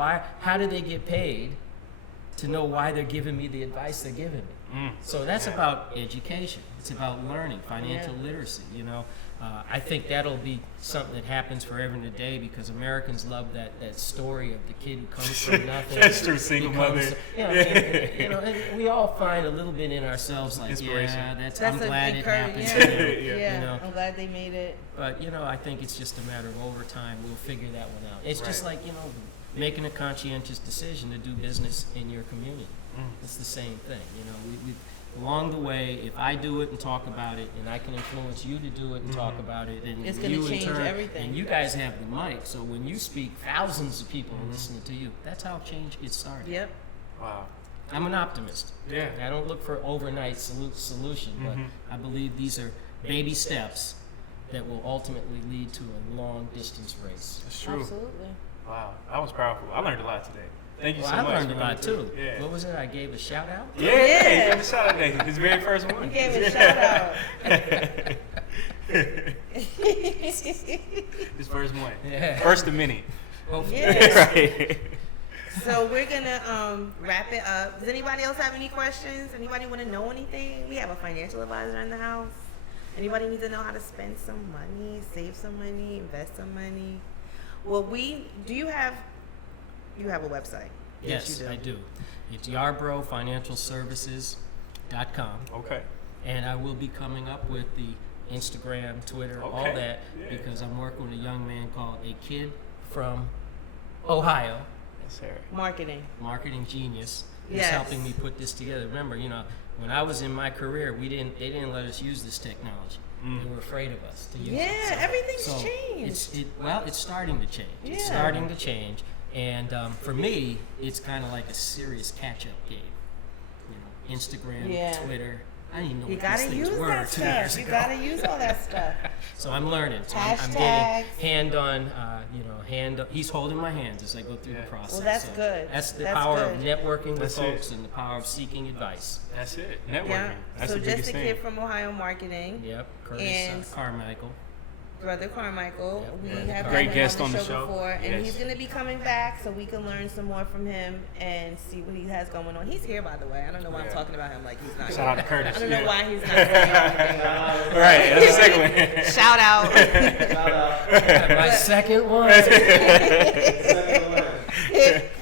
how do they get paid to know why they're giving me the advice they're giving me? So that's about education. It's about learning, financial literacy. You know, I think that'll be something that happens forever and a day, because Americans love that story of the kid who comes from nothing. That's true, single mother. And we all find a little bit in ourselves, like, I'm glad it happened. You know? I'm glad they made it. But, you know, I think it's just a matter of over time, we'll figure that one out. It's just like, you know, making a conscientious decision to do business in your community. It's the same thing. You know, we along the way, if I do it and talk about it, and I can influence you to do it and talk about it, and it's going to change everything. And you guys have the mic, so when you speak, thousands of people are listening to you. That's how change gets started. Yep. Wow. I'm an optimist. Yeah. I don't look for overnight solution, but I believe these are baby steps that will ultimately lead to a long distance race. That's true. Absolutely. Wow, that was powerful. I learned a lot today. Thank you so I much. I learned a lot too. Yeah. What was it? I gave a shout out? Yeah, you gave a shout out today. His very first one. You gave a shout out. His first one. Yeah. First of many. Right. So we're gonna wrap it up. Does anybody else have any questions? Anybody want to know anything? We have a financial advisor in the house. Anybody need to know how to spend some money, save some money, invest some money? Well, you have a website? Yes, I do. It's YarbroughFinancialServices.com. Okay. And I will be coming up with the Instagram, Twitter, all that, because I'm working with a young man called A Kid from Ohio. Yes, sir. Marketing genius. He's helping me put this together. Remember, you know, when I was in my career, they didn't let us use this technology. They were afraid of us to use it. Yeah, everything's changed. It's starting to change. Yeah. It's starting to change. And for me, it's kind of like a serious catch-up game. You know, Instagram, Twitter. I didn't even know what these things were 2 years ago. You gotta use all that stuff. So I'm learning. So I'm getting he's holding my hands as I go through the process. Well, that's good. That's the power of networking with folks and the power of seeking advice. That's it. Networking. Yeah. That's so the biggest just a thing. kid from Ohio marketing. Yep. Curtis Carmichael. Brother Carmichael. Yep. We Brother have Great had guest him on on the the show. before, and Yes. he's going to be coming back so we can learn some more from him and see what he has going on. He's here, by the way. I don't know why I'm talking about him like he's not Shout here. out to Curtis. I don't know why he's not saying anything. Right, that's the second one. Shout out. My second one.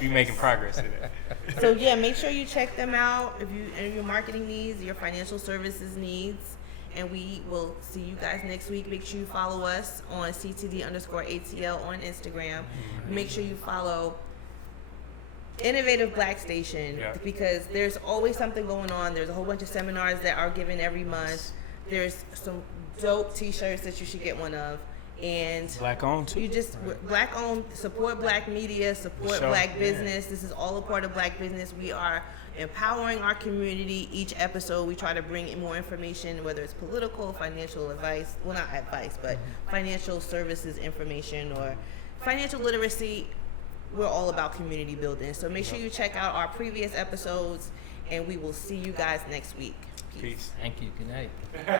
We making progress today. So yeah, make sure you check them out if you and your marketing needs, your financial services needs, and we will see you guys next week. Make sure you follow us on CTD_ATL on Instagram. Make sure you follow Innovative Black Station because there's always something going on. There's a whole bunch of seminars that are given every month. There's some dope T-shirts that you should get one of. And Black owned too. you just Black owned, support Black media, support Black business. This is all a part of Black business. We are empowering our community. Each episode we try to bring in more information, whether it's political, financial advice, well not advice, but financial services information or financial literacy. We're all about community building. So make sure you check out our previous episodes and we will see you guys next week. Peace. Peace. Thank you. Good night.